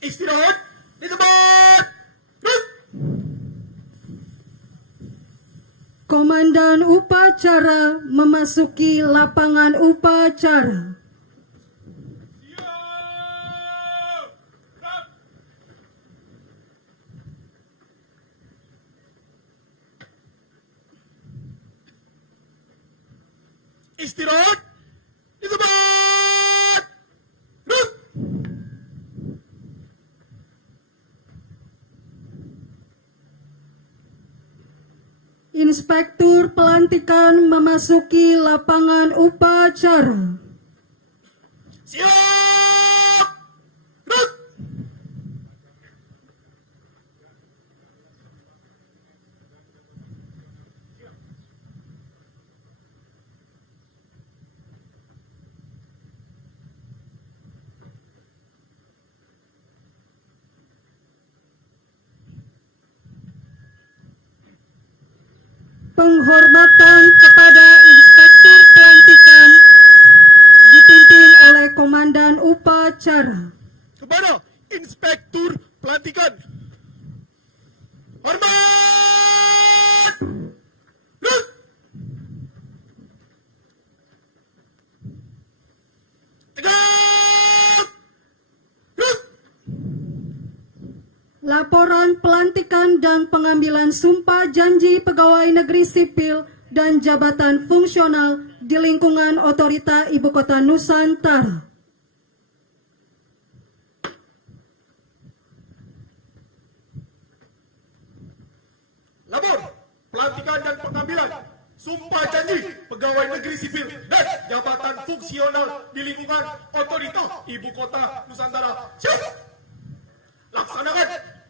Istirahat di tempat. Komandan upacara memasuki lapangan upacara. Istirahat di tempat. Inspektur pelantikan memasuki lapangan upacara. Siap. Rut. Penghormatan kepada Inspektur pelantikan dipimpin oleh Komandan upacara. Kepada Inspektur pelantikan. Hormat. Rut. Tegak. Rut. Laporan pelantikan dan pengambilan sumpah janji pegawai negeri sipil dan jabatan fungsional di lingkungan otorita Ibu Kota Nusantara. Lapor pelantikan dan pengambilan sumpah janji pegawai negeri sipil dan jabatan fungsional di lingkungan otorita Ibu Kota Nusantara. Siap. Laksanakan.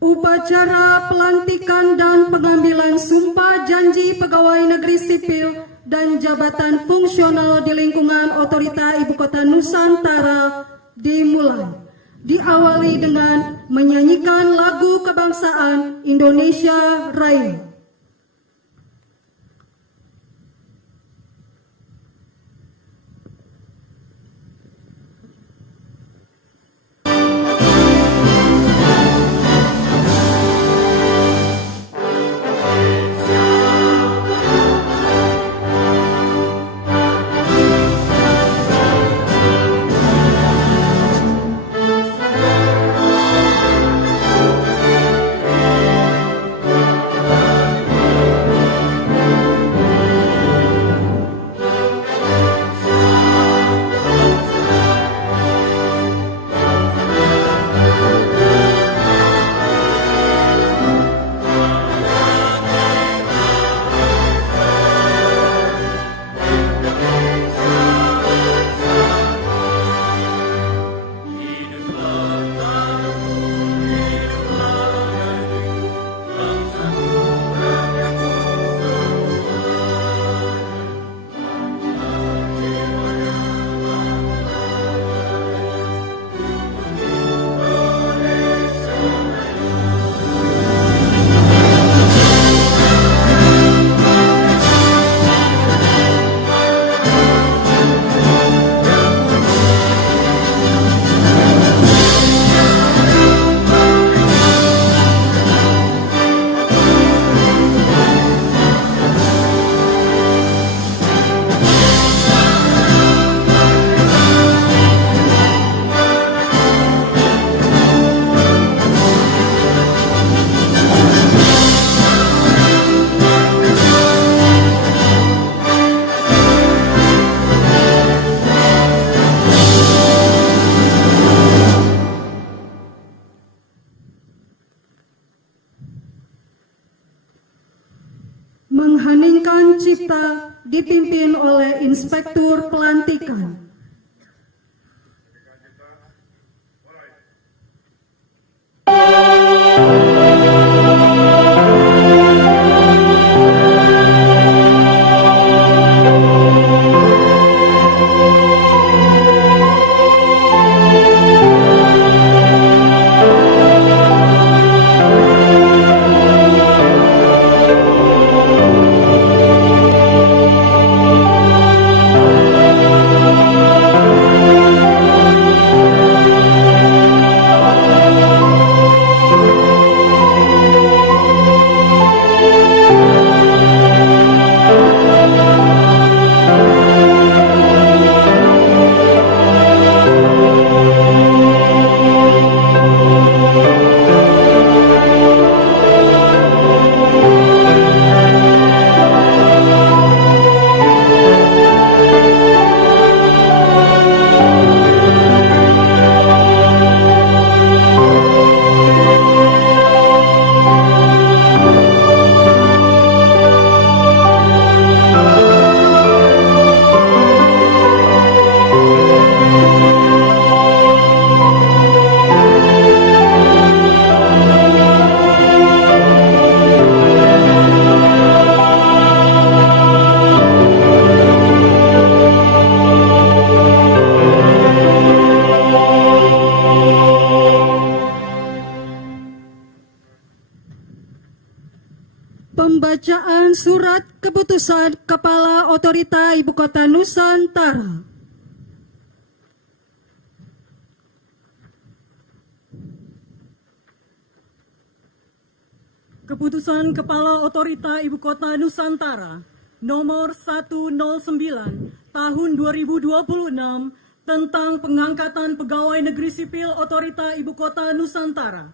Upacara pelantikan dan pengambilan sumpah janji pegawai negeri sipil dan jabatan fungsional di lingkungan otorita Ibu Kota Nusantara dimulai. Diawali dengan menyanyikan lagu kebangsaan Indonesia Raya. mengheningkan cipta dipimpin oleh Inspektur Pelantikan. Pembacaan Surat Keputusan Kepala Otorita Ibu Kota Nusantara. Keputusan Kepala Otorita Ibu Kota Nusantara nomor 109 tahun 2026 tentang pengangkatan pegawai negeri sipil Otorita Ibu Kota Nusantara.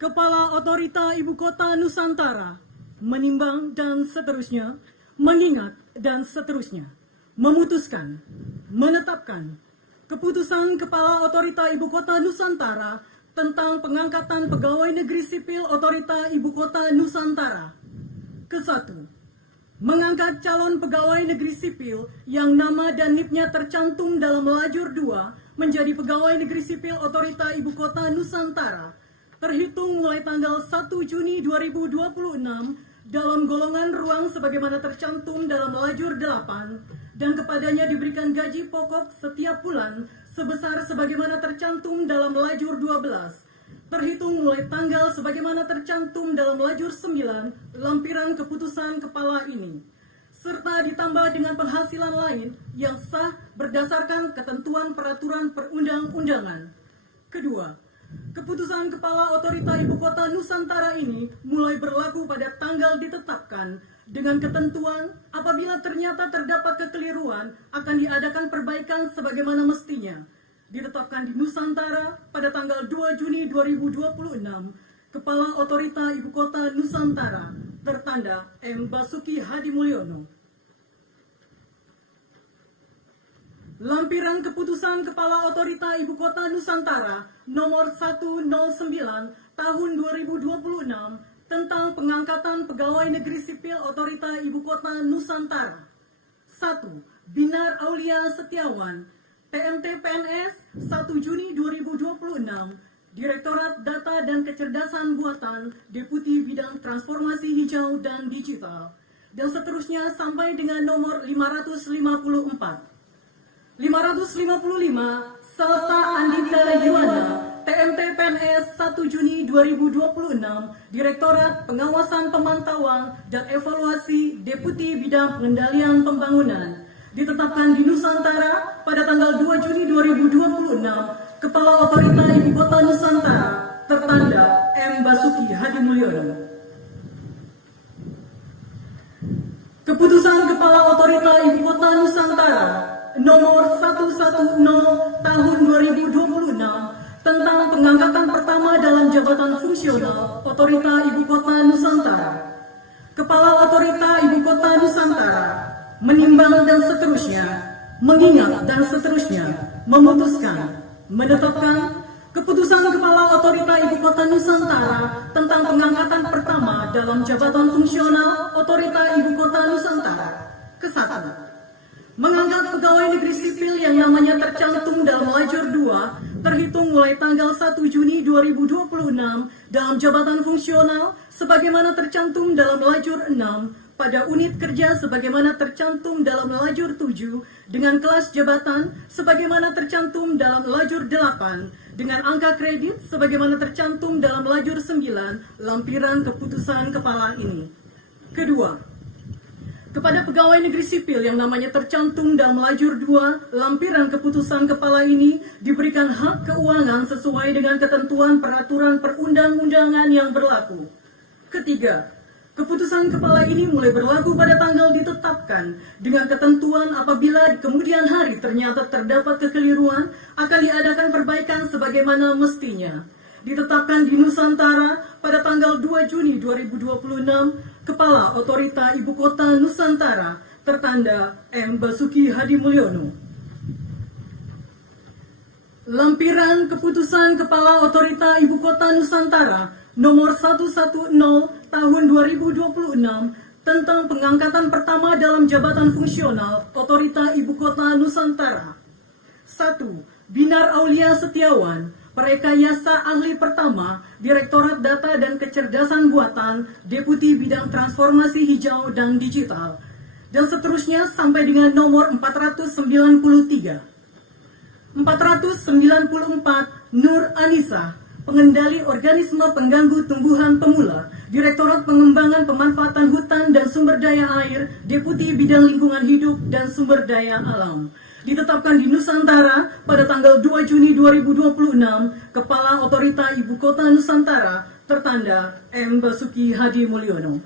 Kepala Otorita Ibu Kota Nusantara menimbang dan seterusnya, mengingat dan seterusnya, memutuskan, menetapkan keputusan Kepala Otorita Ibu Kota Nusantara tentang pengangkatan pegawai negeri sipil Otorita Ibu Kota Nusantara. Ke-1. Mengangkat calon pegawai negeri sipil yang nama dan NIP-nya tercantum dalam lajur 2 menjadi pegawai negeri sipil Otorita Ibu Kota Nusantara terhitung mulai tanggal 1 Juni 2026 dalam golongan ruang sebagaimana tercantum dalam lajur 8 dan kepadanya diberikan gaji pokok setiap bulan sebesar sebagaimana tercantum dalam lajur 12 terhitung mulai tanggal sebagaimana tercantum dalam lajur 9 lampiran keputusan kepala ini, serta ditambah dengan penghasilan lain yang sah berdasarkan ketentuan peraturan perundang-undangan. Kedua, keputusan Kepala Otorita Ibu Kota Nusantara ini mulai berlaku pada tanggal ditetapkan dengan ketentuan apabila ternyata terdapat kekeliruan akan diadakan perbaikan sebagaimana mestinya. Ditetapkan di Nusantara pada tanggal 2 Juni 2026, Kepala Otorita Ibu Kota Nusantara tertanda M. Basuki Hadimulyono. Lampiran keputusan Kepala Otorita Ibu Kota Nusantara nomor 109 tahun 2026 tentang pengangkatan pegawai negeri sipil Otorita Ibu Kota Nusantara. 1. Binar Aulia Setiawan, PMT PNS 1 Juni 2026, Direktorat Data dan Kecerdasan Buatan, Deputi Bidang Transformasi Hijau dan Digital, dan seterusnya sampai dengan nomor 554. 555 Salsa Andita Yuwana, TMT PNS 1 Juni 2026, Direktorat Pengawasan Pemantauan dan Evaluasi Deputi Bidang Pengendalian Pembangunan, ditetapkan di Nusantara pada tanggal 2 Juni 2026, Kepala Otorita Ibu Kota Nusantara tertanda M. Basuki Hadimulyono. Keputusan Kepala Otorita Ibu Kota Nusantara nomor 110 tahun 2026 tentang pengangkatan pertama dalam jabatan fungsional Otorita Ibu Kota Nusantara. Kepala Otorita Ibu Kota Nusantara menimbang dan seterusnya, mengingat dan seterusnya, memutuskan, menetapkan keputusan Kepala Otorita Otorita Ibu Kota Nusantara tentang pengangkatan pertama dalam jabatan fungsional Otorita Ibu Kota Nusantara. Kesatu, mengangkat pegawai negeri sipil yang namanya tercantum dalam lajur 2 terhitung mulai tanggal 1 Juni 2026 dalam jabatan fungsional sebagaimana tercantum dalam lajur 6 pada unit kerja sebagaimana tercantum dalam lajur 7 dengan kelas jabatan sebagaimana tercantum dalam lajur 8 dengan angka kredit sebagaimana tercantum dalam lajur 9 lampiran keputusan kepala ini. Kedua, kepada pegawai negeri sipil yang namanya tercantum dalam lajur 2 lampiran keputusan kepala ini diberikan hak keuangan sesuai dengan ketentuan peraturan perundang-undangan yang berlaku. Ketiga, keputusan kepala ini mulai berlaku pada tanggal ditetapkan dengan ketentuan apabila di kemudian hari ternyata terdapat kekeliruan akan diadakan perbaikan sebagaimana mestinya. Ditetapkan di Nusantara pada tanggal 2 Juni 2026, Kepala Otorita Ibu Kota Nusantara tertanda M. Basuki Hadi Mulyono. Lampiran Keputusan Kepala Otorita Ibu Kota Nusantara nomor 110 tahun 2026 tentang pengangkatan pertama dalam jabatan fungsional Otorita Ibu Kota Nusantara. 1. Binar Aulia Setiawan, Perekayasa Ahli Pertama, Direktorat Data dan Kecerdasan Buatan, Deputi Bidang Transformasi Hijau dan Digital, dan seterusnya sampai dengan nomor 493. 494 Nur Anissa, Pengendali Organisme Pengganggu Tumbuhan Pemula, Direktorat Pengembangan Pemanfaatan Hutan dan Sumber Daya Air, Deputi Bidang Lingkungan Hidup dan Sumber Daya Alam. Ditetapkan di Nusantara pada tanggal 2 Juni 2026, Kepala Otorita Ibu Kota Nusantara tertanda M. Basuki Hadi Mulyono.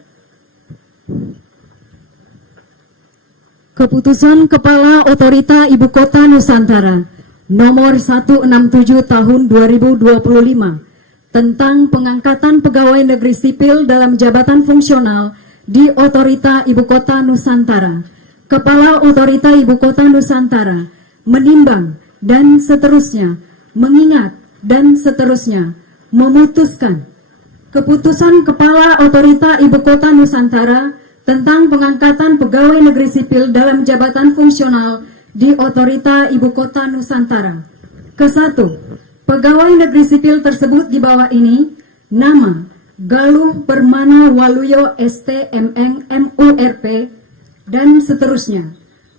Keputusan Kepala Otorita Ibu Kota Nusantara nomor 167 tahun 2025 tentang pengangkatan pegawai negeri sipil dalam jabatan fungsional di Otorita Ibu Kota Nusantara. Kepala Otorita Ibu Kota Nusantara menimbang dan seterusnya, mengingat dan seterusnya, memutuskan keputusan Kepala Otorita Ibu Kota Nusantara tentang pengangkatan pegawai negeri sipil dalam jabatan fungsional di Otorita Ibu Kota Nusantara. Kesatu, pegawai negeri sipil tersebut di bawah ini, nama Galuh Permana Waluyo STMN MURP, dan seterusnya.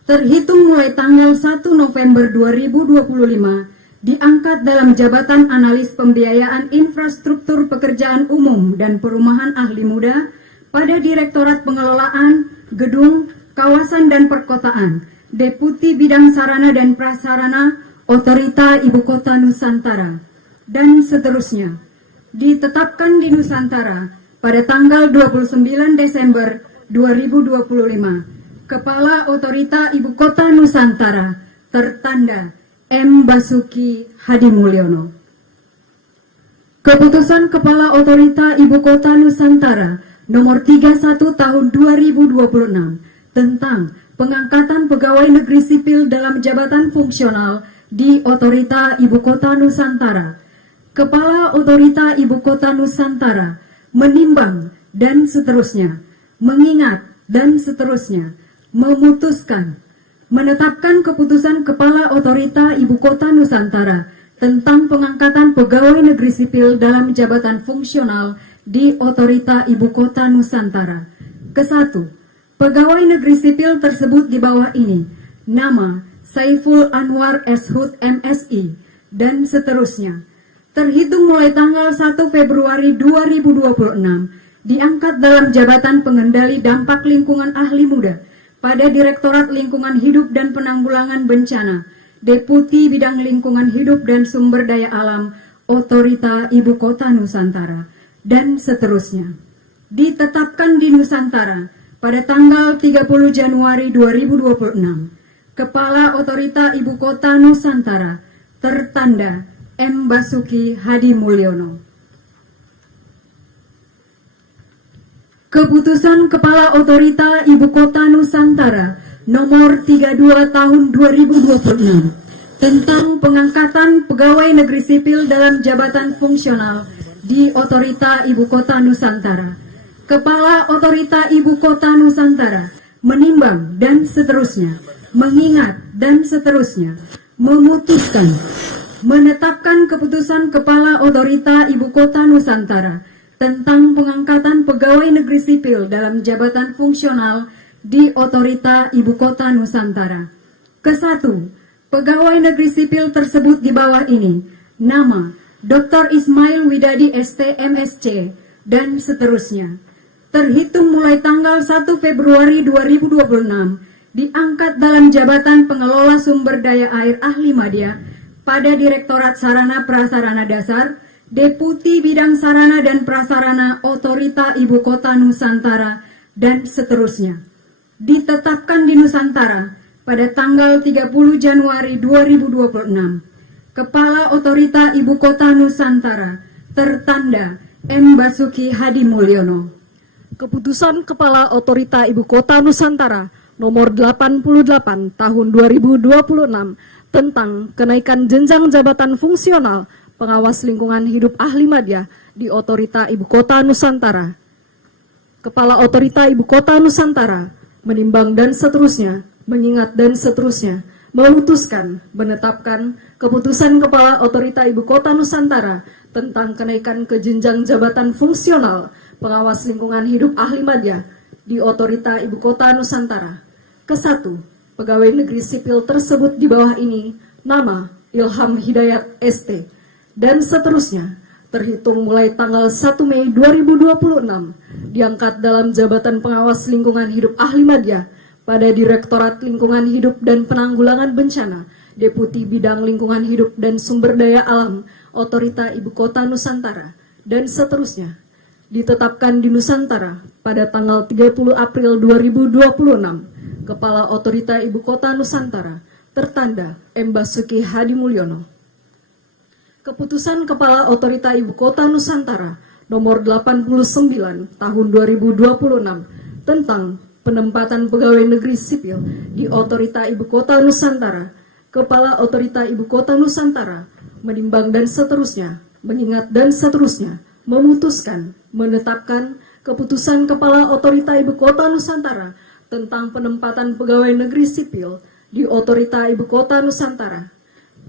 Terhitung mulai tanggal 1 November 2025, diangkat dalam jabatan analis pembiayaan infrastruktur pekerjaan umum dan perumahan ahli muda pada Direktorat Pengelolaan Gedung, Kawasan dan Perkotaan, Deputi Bidang Sarana dan Prasarana, Otorita Ibu Kota Nusantara, dan seterusnya. Ditetapkan di Nusantara pada tanggal 29 Desember 2025. Kepala Otorita Ibu Kota Nusantara tertanda M. Basuki Hadi Mulyono. Keputusan Kepala Otorita Ibu Kota Nusantara nomor 31 tahun 2026 tentang pengangkatan pegawai negeri sipil dalam jabatan fungsional di Otorita Ibu Kota Nusantara. Kepala Otorita Ibu Kota Nusantara menimbang dan seterusnya, mengingat dan seterusnya, memutuskan, menetapkan keputusan Kepala Otorita Ibu Kota Nusantara tentang pengangkatan pegawai negeri sipil dalam jabatan fungsional di Otorita Ibu Kota Nusantara. Kesatu, pegawai negeri sipil tersebut di bawah ini, nama Saiful Anwar Eshud MSI, dan seterusnya. Terhitung mulai tanggal 1 Februari 2026, diangkat dalam jabatan pengendali dampak lingkungan ahli muda pada Direktorat Lingkungan Hidup dan Penanggulangan Bencana, Deputi Bidang Lingkungan Hidup dan Sumber Daya Alam, Otorita Ibu Kota Nusantara, dan seterusnya. Ditetapkan di Nusantara pada tanggal 30 Januari 2026, Kepala Otorita Ibu Kota Nusantara tertanda M. Basuki Hadi Mulyono. Keputusan Kepala Otorita Ibu Kota Nusantara nomor 32 tahun 2026 tentang pengangkatan pegawai negeri sipil dalam jabatan fungsional di Otorita Ibu Kota Nusantara. Kepala Otorita Ibu Kota Nusantara menimbang dan seterusnya, mengingat dan seterusnya, memutuskan, menetapkan keputusan Kepala Otorita Ibu Kota Nusantara tentang pengangkatan pegawai negeri sipil dalam jabatan fungsional di Otorita Ibu Kota Nusantara. Kesatu, pegawai negeri sipil tersebut di bawah ini, nama Dr. Ismail Widadi ST MSC dan seterusnya. Terhitung mulai tanggal 1 Februari 2026, diangkat dalam jabatan pengelola sumber daya air ahli madya pada Direktorat Sarana Prasarana Dasar, Deputi Bidang Sarana dan Prasarana Otorita Ibu Kota Nusantara, dan seterusnya. Ditetapkan di Nusantara pada tanggal 30 Januari 2026. Kepala Otorita Ibu Kota Nusantara, tertanda M. Basuki Hadi Mulyono. Keputusan Kepala Otorita Ibu Kota Nusantara nomor 88 tahun 2026 tentang kenaikan jenjang jabatan fungsional pengawas lingkungan hidup ahli madya di Otorita Ibu Kota Nusantara. Kepala Otorita Ibu Kota Nusantara menimbang dan seterusnya, mengingat dan seterusnya, memutuskan, menetapkan keputusan Kepala Otorita Ibu Kota Nusantara tentang kenaikan ke jenjang jabatan fungsional pengawas lingkungan hidup ahli madya di Otorita Ibu Kota Nusantara. Kesatu, pegawai negeri sipil tersebut di bawah ini, nama Ilham Hidayat ST, dan seterusnya, terhitung mulai tanggal 1 Mei 2026, diangkat dalam jabatan pengawas lingkungan hidup ahli madya pada Direktorat Lingkungan Hidup dan Penanggulangan Bencana, Deputi Bidang Lingkungan Hidup dan Sumber Daya Alam, Otorita Ibu Kota Nusantara, dan seterusnya. Ditetapkan di Nusantara pada tanggal 30 April 2026, Kepala Otorita Ibu Kota Nusantara, tertanda M. Basuki Hadi Mulyono. Keputusan Kepala Otorita Ibu Kota Nusantara nomor 89 tahun 2026 tentang penempatan pegawai negeri sipil di Otorita Ibu Kota Nusantara. Kepala Otorita Ibu Kota Nusantara menimbang dan seterusnya, mengingat dan seterusnya, memutuskan, menetapkan keputusan Kepala Otorita Ibu Kota Nusantara tentang penempatan pegawai negeri sipil di Otorita Ibu Kota Nusantara.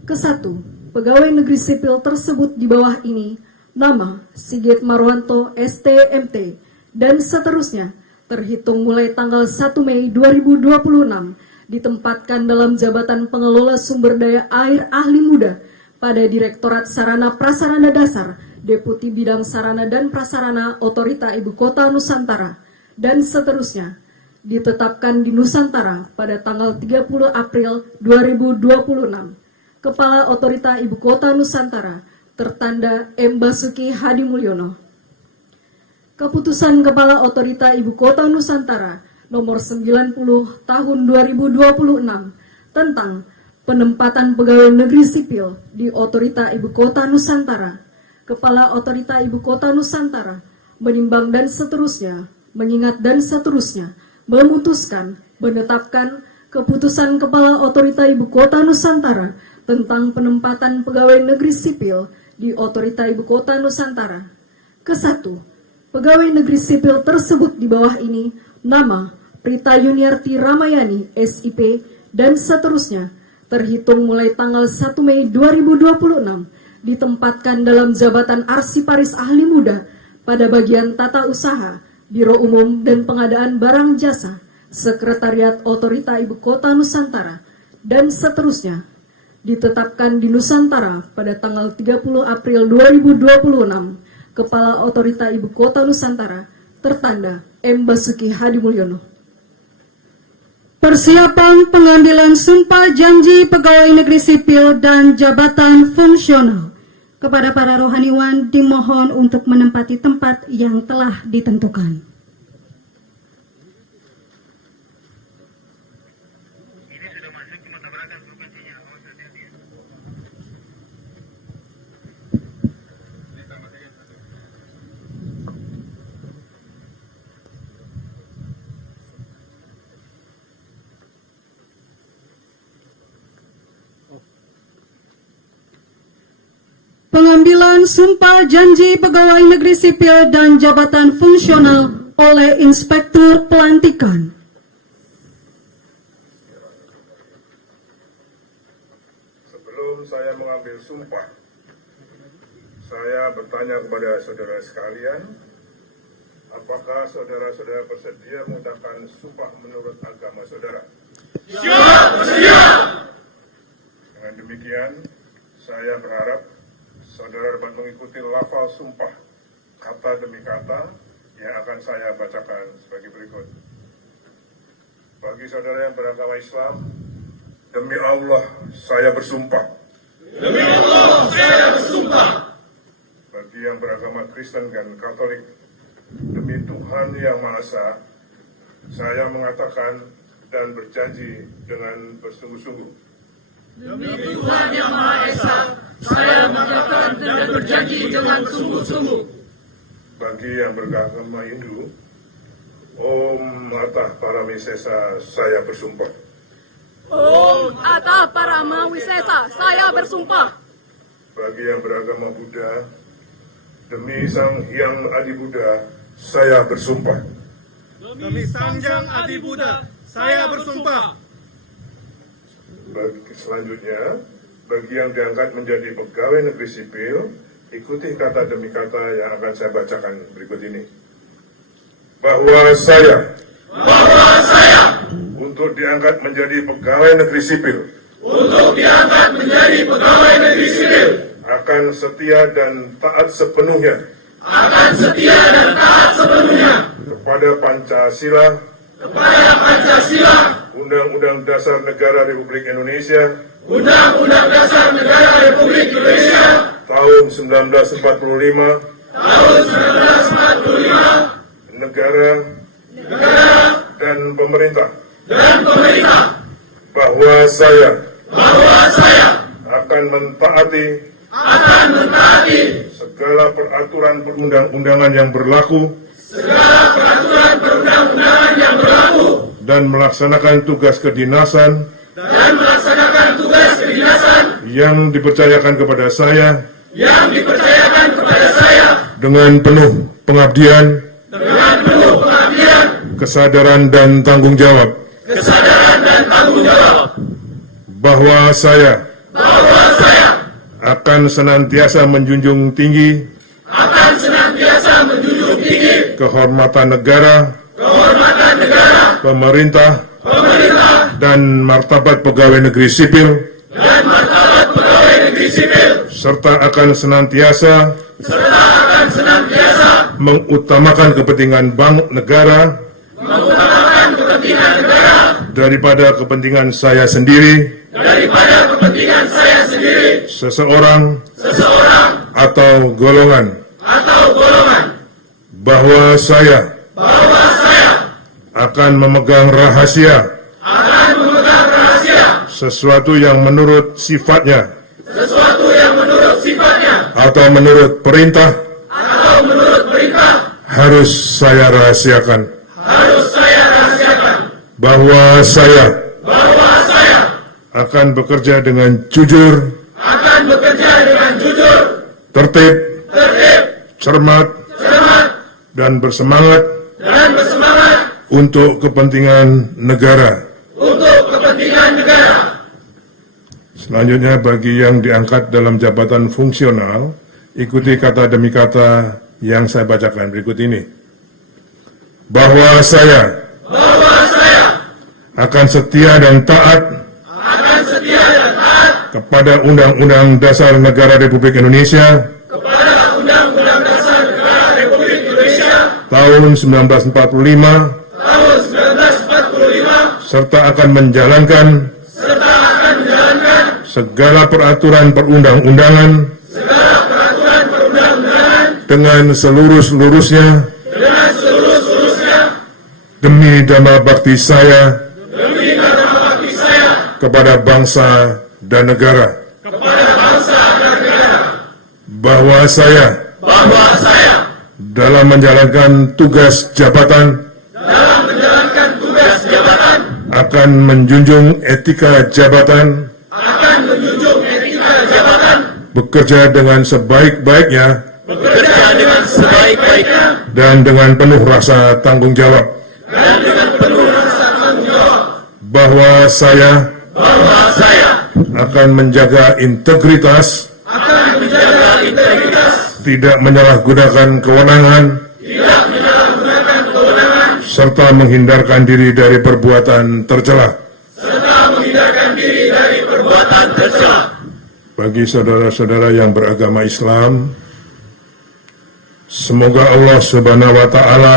Kesatu, pegawai negeri sipil tersebut di bawah ini, nama Sigit Marwanto STMT, dan seterusnya, terhitung mulai tanggal 1 Mei 2026, ditempatkan dalam jabatan pengelola sumber daya air ahli muda pada Direktorat Sarana Prasarana Dasar, Deputi Bidang Sarana dan Prasarana Otorita Ibu Kota Nusantara, dan seterusnya, ditetapkan di Nusantara pada tanggal 30 April 2026. Kepala Otorita Ibu Kota Nusantara, tertanda M. Basuki Hadi Mulyono. Keputusan Kepala Otorita Ibu Kota Nusantara nomor 90 tahun 2026 tentang penempatan pegawai negeri sipil di Otorita Ibu Kota Nusantara. Kepala Otorita Ibu Kota Nusantara menimbang dan seterusnya, mengingat dan seterusnya, memutuskan, menetapkan keputusan Kepala Otorita Ibu Kota Nusantara tentang penempatan pegawai negeri sipil di Otorita Ibu Kota Nusantara. Kesatu, pegawai negeri sipil tersebut di bawah ini, nama Prita Yuniarti Ramayani SIP, dan seterusnya, terhitung mulai tanggal 1 Mei 2026, ditempatkan dalam jabatan Arsiparis Ahli Muda pada bagian Tata Usaha, Biro Umum dan Pengadaan Barang Jasa, Sekretariat Otorita Ibu Kota Nusantara, dan seterusnya, ditetapkan di Nusantara pada tanggal 30 April 2026, Kepala Otorita Ibu Kota Nusantara, tertanda M. Basuki Hadi Mulyono. Persiapan pengambilan sumpah janji pegawai negeri sipil dan jabatan fungsional. Kepada para rohaniwan dimohon untuk menempati tempat yang telah ditentukan. pengambilan sumpah janji pegawai negeri sipil dan jabatan fungsional oleh Inspektur Pelantikan. Sebelum saya mengambil sumpah, saya bertanya kepada saudara sekalian, apakah saudara-saudara bersedia mengucapkan sumpah menurut agama saudara? Siap, bersedia. Dengan demikian, saya berharap saudara dapat mengikuti lafal sumpah kata demi kata yang akan saya bacakan sebagai berikut. Bagi saudara yang beragama Islam, demi Allah saya bersumpah. Demi Allah, saya bersumpah. Bagi yang beragama Kristen dan Katolik, demi Tuhan Yang Maha Esa, saya mengatakan dan berjanji dengan bersungguh-sungguh. Demi Tuhan Yang Maha Esa, saya mengatakan dan berjanji dengan sungguh-sungguh. Bagi yang beragama Hindu, Om Atah Paramisesa, saya bersumpah. Om Atah Paramawisesa, saya bersumpah. Bagi yang beragama Buddha, demi Sang Hyang Adi Buddha, saya bersumpah. Demi Sanjang Adi Buddha, saya bersumpah. Selanjutnya, bagi yang diangkat menjadi pegawai negeri sipil, ikuti kata demi kata yang akan saya bacakan berikut ini. Bahwa saya untuk diangkat menjadi pegawai negeri sipil, akan setia dan taat sepenuhnya kepada Pancasila, Undang-Undang Dasar Negara Republik Indonesia, tahun 1945, negara dan pemerintah, bahwa saya akan mentaati segala peraturan perundang-undangan yang berlaku dan melaksanakan tugas kedinasan yang dipercayakan kepada saya dengan penuh pengabdian, kesadaran dan tanggung jawab, bahwa saya akan senantiasa menjunjung tinggi kehormatan negara, pemerintah, dan martabat pegawai negeri sipil, serta akan senantiasa mengutamakan kepentingan negara daripada kepentingan saya sendiri, seseorang atau golongan, bahwa saya akan memegang rahasia sesuatu yang menurut sifatnya atau menurut perintah harus saya rahasiakan, bahwa saya akan bekerja dengan jujur, tertib, cermat, dan bersemangat untuk kepentingan negara. Selanjutnya, bagi yang diangkat dalam jabatan fungsional, ikuti kata demi kata yang saya bacakan berikut ini. Bahwa saya akan setia dan taat kepada Undang-Undang Dasar Negara Republik Indonesia tahun 1945, serta akan menjalankan segala peraturan perundang-undangan dengan seluruh-seluruhnya demi dhamma bakti saya kepada bangsa dan negara. Bahwa saya dalam menjalankan tugas jabatan akan menjunjung etika jabatan bekerja dengan sebaik-baiknya dan dengan penuh rasa tanggung jawab bahwa saya akan menjaga integritas, tidak menyalahgunakan kewenangan, serta menghindarkan diri dari perbuatan tercela. Bagi saudara-saudara yang beragama Islam, semoga Allah Subhanahu wa Ta'ala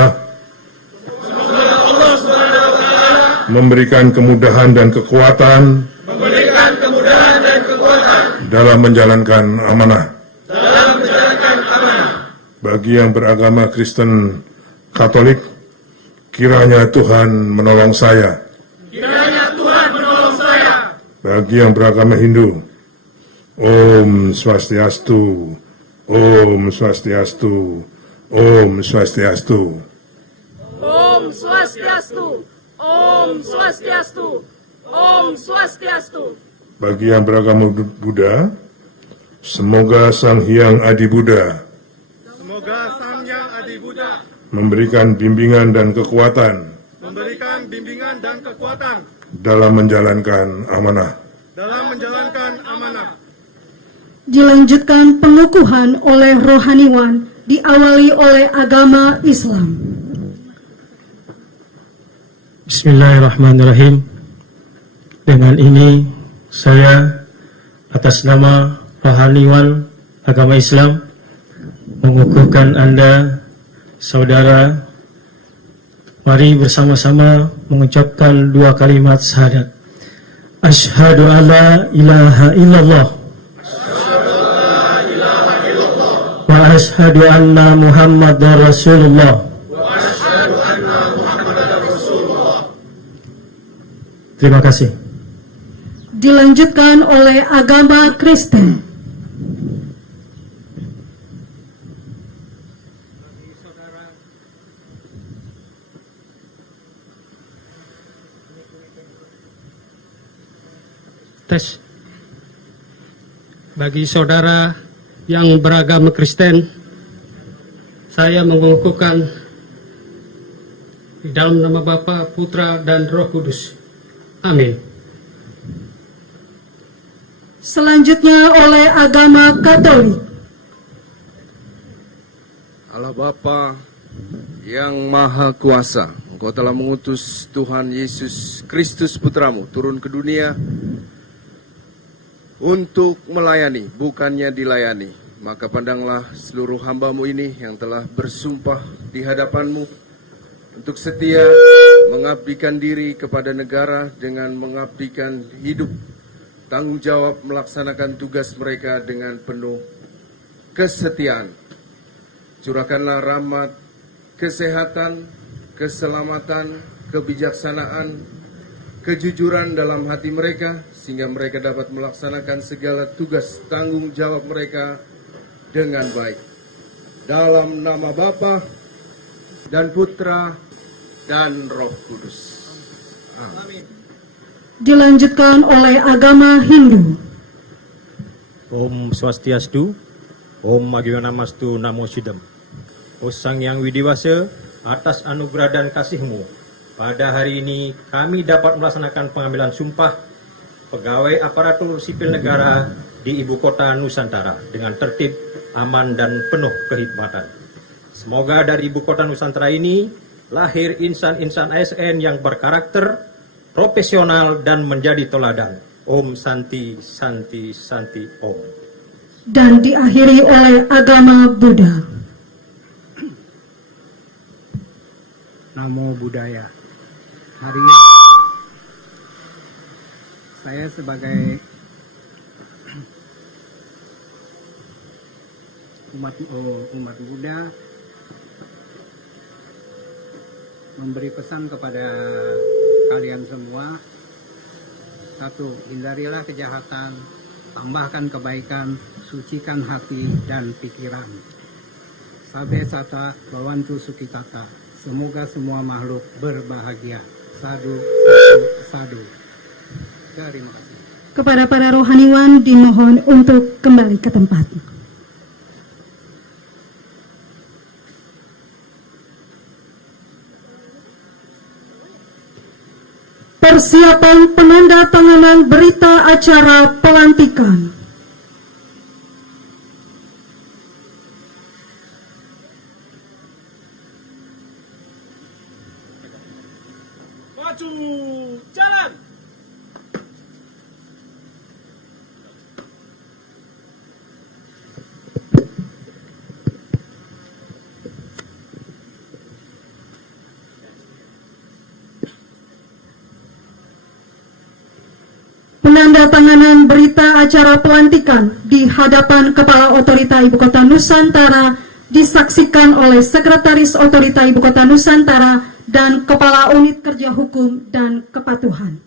memberikan kemudahan dan kekuatan dalam menjalankan amanah. Bagi yang beragama Kristen Katolik, kiranya Tuhan menolong saya. Bagi yang beragama Hindu, Om Swastiastu, Om Swastiastu, Om Swastiastu. Om Swastiastu, Om Swastiastu, Om Swastiastu. Bagi yang beragama Buddha, semoga Sang Hyang Adi Buddha memberikan bimbingan dan kekuatan dalam menjalankan amanah. Dilanjutkan pengukuhan oleh rohaniwan diawali oleh agama Islam. Bismillahirrahmanirrahim. Dengan ini saya atas nama rohaniwan agama Islam mengukuhkan Anda, saudara, mari bersama-sama mengucapkan dua kalimat syahadat. Asyhadu alla ilaha illallah wa asyhadu anna Muhammadar Rasulullah. Terima kasih. Dilanjutkan oleh agama Kristen. Tes. Bagi saudara yang beragama Kristen, saya mengukuhkan di dalam nama Bapa, Putra, dan Roh Kudus. Amin. Selanjutnya oleh agama Katolik. Allah Bapa yang Maha Kuasa, Engkau telah mengutus Tuhan Yesus Kristus Putramu turun ke dunia untuk melayani, bukannya dilayani. Maka pandanglah seluruh hamba-Mu ini yang telah bersumpah di hadapan-Mu untuk setia mengabdikan diri kepada negara dengan mengabdikan hidup, tanggung jawab melaksanakan tugas mereka dengan penuh kesetiaan. Curahkanlah rahmat, kesehatan, keselamatan, kebijaksanaan, kejujuran dalam hati mereka, sehingga mereka dapat melaksanakan segala tugas tanggung jawab mereka dengan baik. Dalam nama Bapa dan Putra dan Roh Kudus. Amin. Dilanjutkan oleh agama Hindu. Om Swastiastu, Om Magionamastu Namo Siddham. O Sang Yang Widiwasa, atas anugerah dan kasih-Mu, pada hari ini kami dapat melaksanakan pengambilan sumpah pegawai aparatur sipil negara di Ibu Kota Nusantara dengan tertib, aman, dan penuh kehikmatan. Semoga dari Ibu Kota Nusantara ini lahir insan-insan ASN yang berkarakter, profesional, dan menjadi teladan. Om Santi, Santi, Santi, Om. Dan diakhiri oleh agama Buddha. Namo Buddhaya. Hari ini saya sebagai umat Buddha memberi pesan kepada kalian semua. Satu, hindarilah kejahatan, tambahkan kebaikan, sucikan hati dan pikiran. Sabe sata bawantu sukitata. Semoga semua makhluk berbahagia. Sadu, sadu, sadu. Terima kasih. Kepada para rohaniwan dimohon untuk kembali ke tempat. Persiapan penandatanganan berita acara pelantikan. Maju, jalan. Penandatanganan berita acara pelantikan di hadapan Kepala Otorita Ibu Kota Nusantara disaksikan oleh Sekretaris Otorita Ibu Kota Nusantara dan Kepala Unit Kerja Hukum dan Kepatuhan.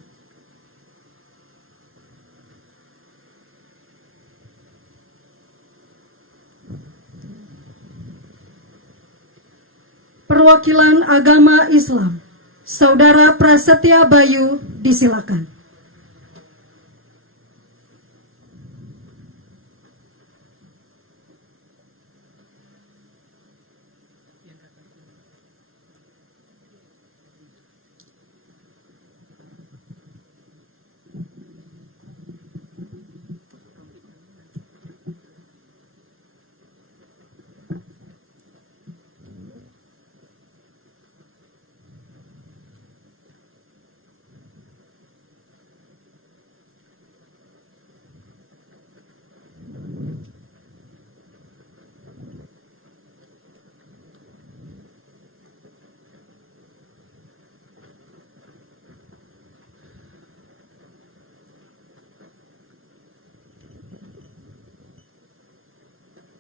Perwakilan agama Islam, Saudara Prasetya Bayu, disilakan.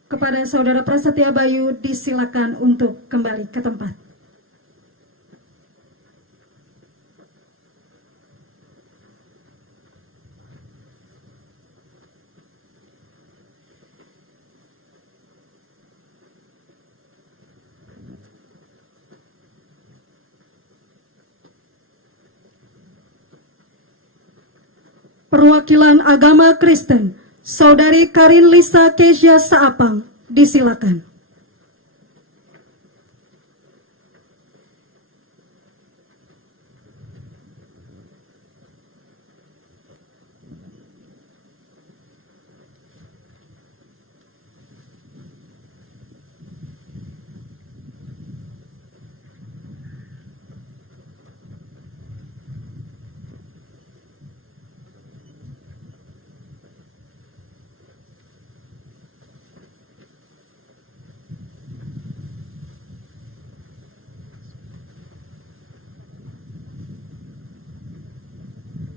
Kepada Saudara Prasetya Bayu disilakan untuk kembali ke tempat. Perwakilan agama Kristen, Saudari Karin Lisa Kezia Saapang, disilakan.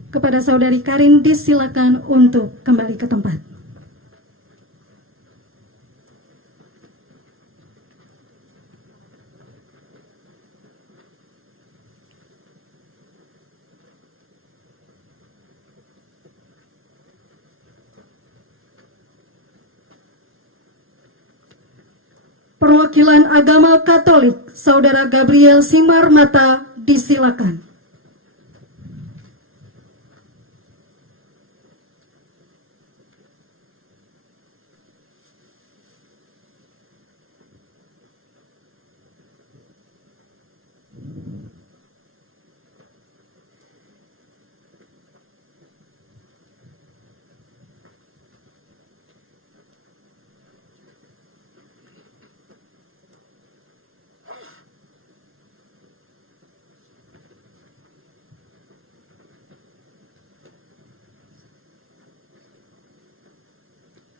Kepada Saudari Karin disilakan untuk kembali ke tempat. Perwakilan agama Katolik, Saudara Gabriel Simarmata, disilakan.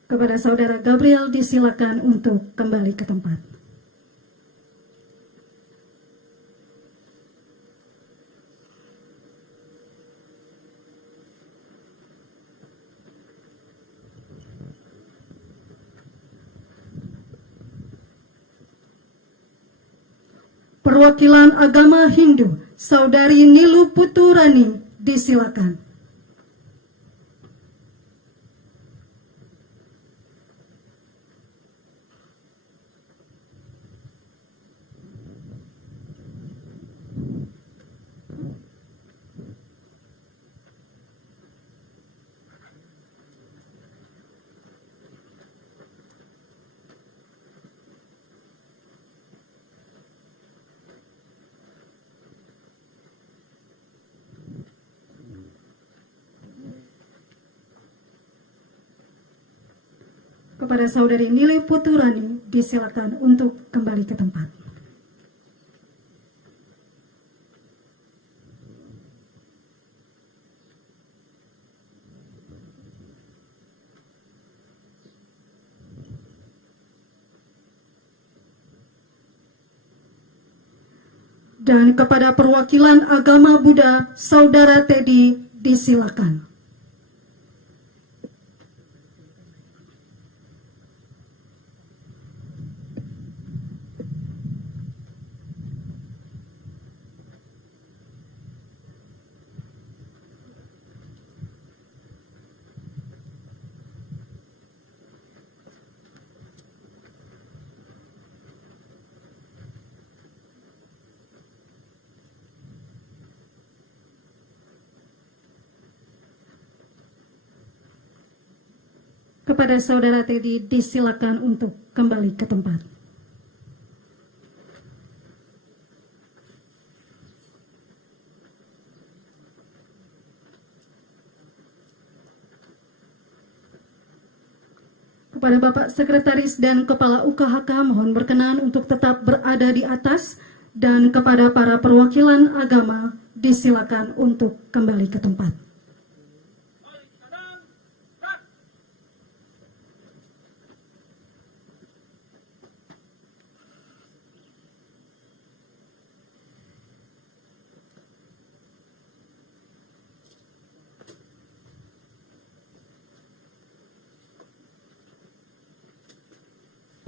Kepada Saudara Gabriel disilakan untuk kembali ke tempat. Perwakilan agama Hindu, Saudari Nilu Puturani, disilakan. Kepada Saudari Nili Puturani disilakan untuk kembali ke tempat. Dan kepada perwakilan agama Buddha, Saudara Teddy disilakan. Kepada Saudara Teddy disilakan untuk kembali ke tempat. Kepada Bapak Sekretaris dan Kepala UKHK mohon berkenan untuk tetap berada di atas, dan kepada para perwakilan agama disilakan untuk kembali ke tempat.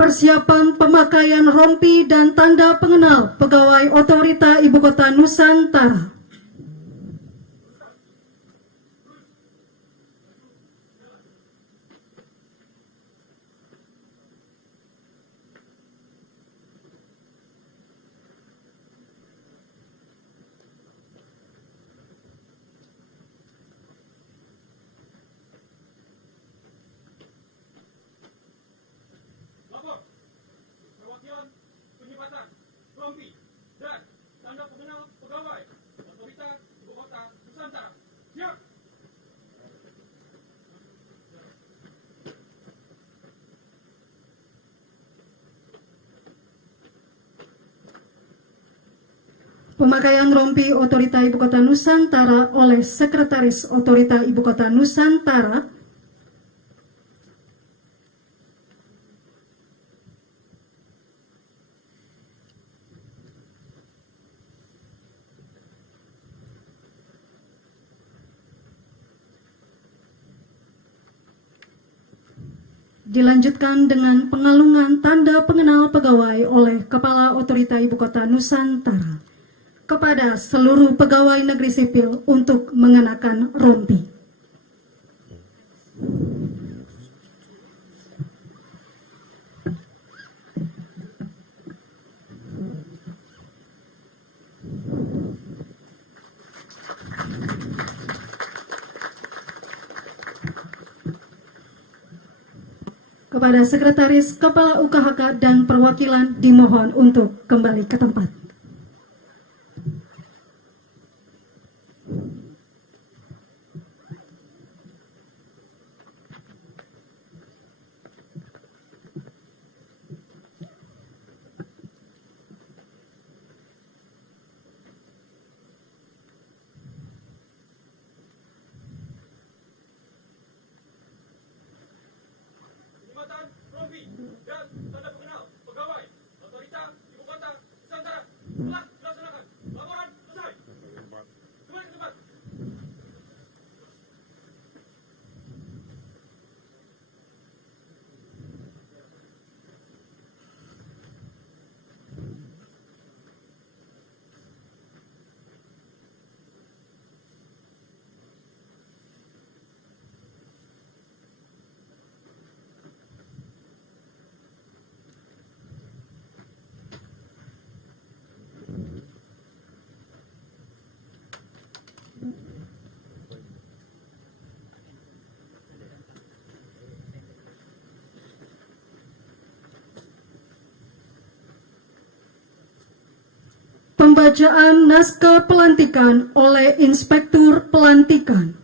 Persiapan pemakaian rompi dan tanda pengenal pegawai otorita Ibu Kota Nusantara. Perwakilan penyebatan rompi dan tanda pengenal pegawai otorita Ibu Kota Nusantara. Siap. Pemakaian rompi otorita Ibu Kota Nusantara oleh Sekretaris Otorita Ibu Kota Nusantara. Dilanjutkan dengan pengalungan tanda pengenal pegawai oleh Kepala Otorita Ibu Kota Nusantara kepada seluruh pegawai negeri sipil untuk mengenakan rompi. Kepada Sekretaris, Kepala UKHK, dan perwakilan dimohon untuk kembali ke tempat. Penyebatan rompi dan tanda pengenal pegawai otorita Ibu Kota Nusantara telah dilaksanakan. Laporan selesai. Kembali ke tempat. Pembacaan naskah pelantikan oleh Inspektur Pelantikan.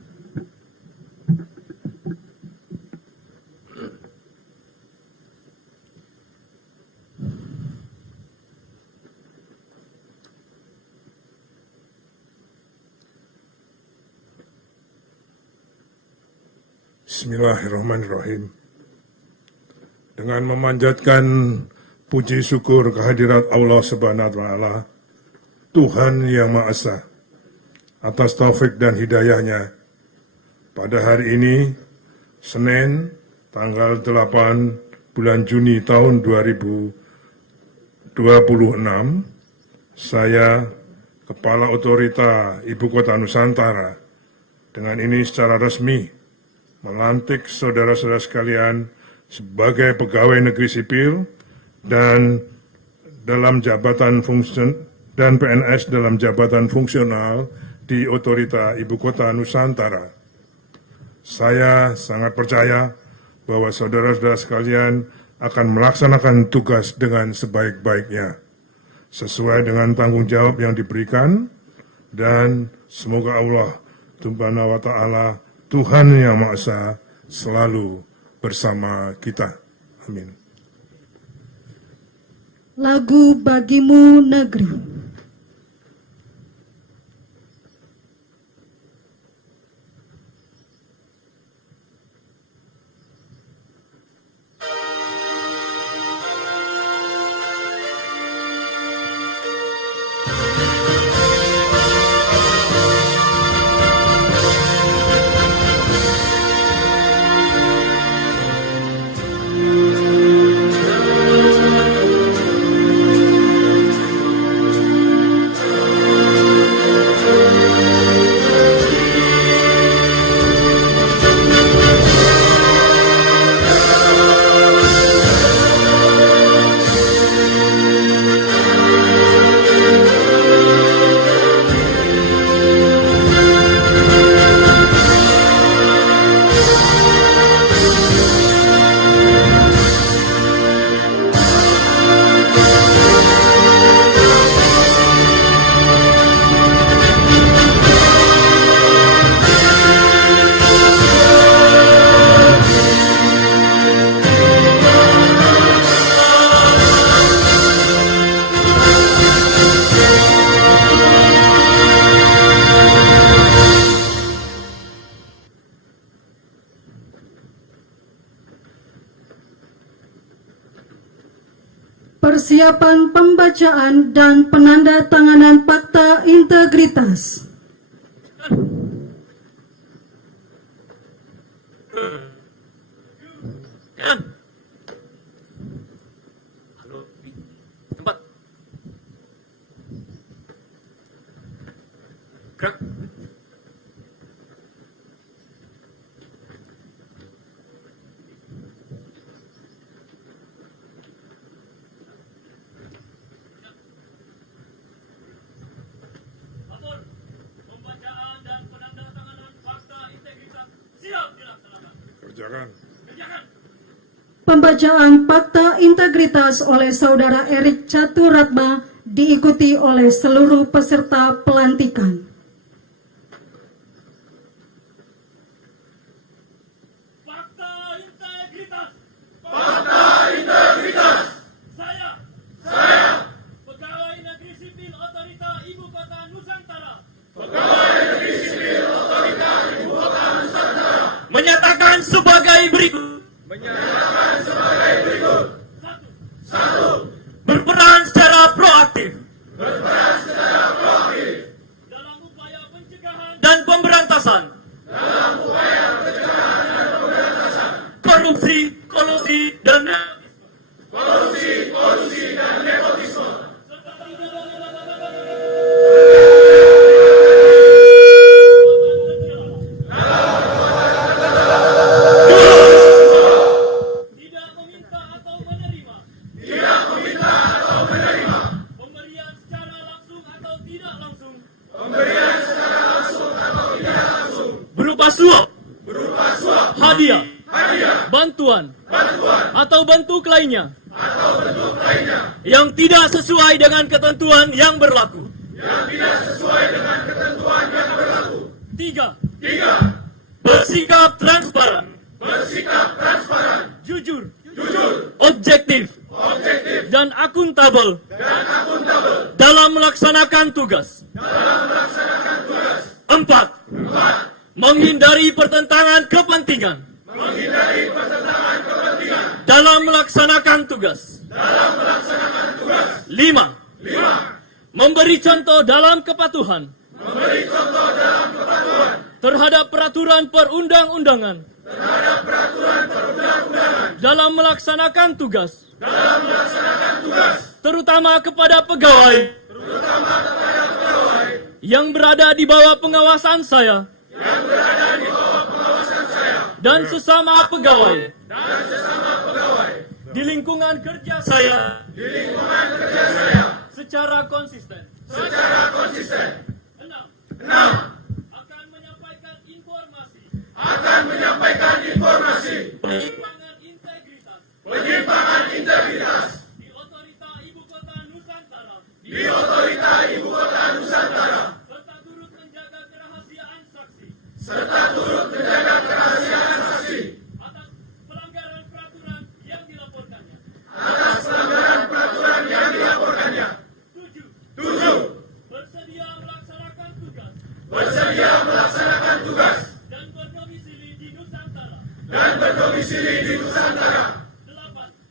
Bismillahirrahmanirrahim. Dengan memanjatkan puji syukur kehadirat Allah Subhanahu wa Ta'ala, Tuhan Yang Maha Esa, atas taufik dan hidayahnya, pada hari ini, Senin, tanggal 8 bulan Juni tahun 2026, saya, Kepala Otorita Ibu Kota Nusantara, dengan ini secara resmi melantik saudara-saudara sekalian sebagai pegawai negeri sipil dan dalam jabatan dan PNS dalam jabatan fungsional di Otorita Ibu Kota Nusantara. Saya sangat percaya bahwa saudara-saudara sekalian akan melaksanakan tugas dengan sebaik-baiknya, sesuai dengan tanggung jawab yang diberikan, dan semoga Allah Subhanahu wa Ta'ala, Tuhan Yang Maha Esa, selalu bersama kita. Amin. Lagu Bagimu Negeri. Persiapan pembacaan dan penandatanganan Fakta Integritas. Tempat. Gerak. Lapor. Pembacaan dan penandatanganan fakta integritas siap dilaksanakan. Kerjakan. Kerjakan. Pembacaan Fakta Integritas oleh Saudara Erik Caturatma diikuti oleh seluruh peserta pelantikan. Fakta integritas. Fakta integritas. Saya. Pegawai Negeri Sipil Otorita Ibu Kota Nusantara. Menyatakan sebagai berikut. Satu. Berperan secara proaktif. Dalam upaya pencegahan dan pemberantasan. Korupsi, kolusi, dan nepotisme. Tidak meminta atau menerima. Pemberian secara langsung atau tidak langsung. Berupa suap. Hadiah. Bantuan. Atau bentuk lainnya. Yang tidak sesuai dengan ketentuan yang berlaku. Tiga. Bersikap transparan. Jujur. Objektif. Dan akuntabel. Dalam melaksanakan tugas. 4. Menghindari pertentangan kepentingan. dalam melaksanakan tugas. 5. Memberi contoh dalam kepatuhan terhadap peraturan perundang-undangan dalam melaksanakan tugas, terutama kepada pegawai yang berada di bawah pengawasan saya dan sesama pegawai di lingkungan kerja saya secara konsisten. 6. Akan menyampaikan informasi penyimpangan integritas di otorita Ibu Kota Nusantara serta turut menjaga kerahasiaan saksi atas pelanggaran peraturan yang dilaporkannya. 7. Bersedia melaksanakan tugas dan berdomisili di Nusantara.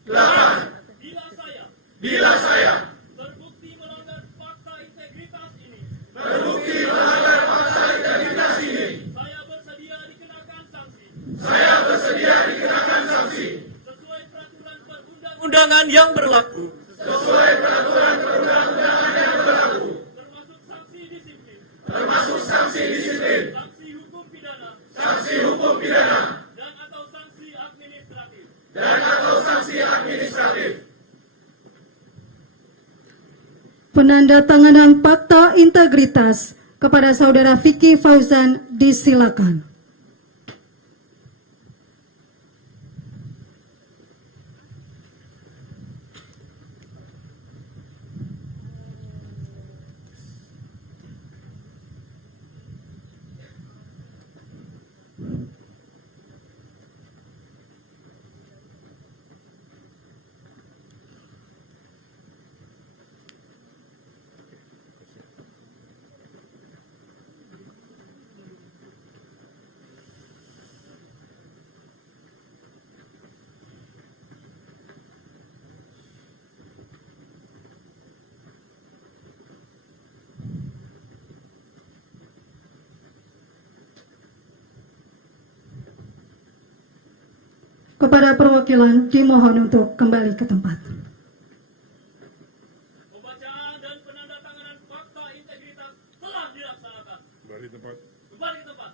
8. Bila saya terbukti melanggar fakta integritas ini, saya bersedia dikenakan sanksi sesuai peraturan perundang-undangan yang berlaku. Termasuk sanksi disiplin, sanksi hukum pidana, dan atau sanksi administratif. Penandatanganan fakta integritas kepada Saudara Vicky Fauzan disilakan. Kepada perwakilan dimohon untuk kembali ke tempat. Pembacaan dan penandatanganan fakta integritas telah dilaksanakan. Kembali tempat. Kembali ke tempat.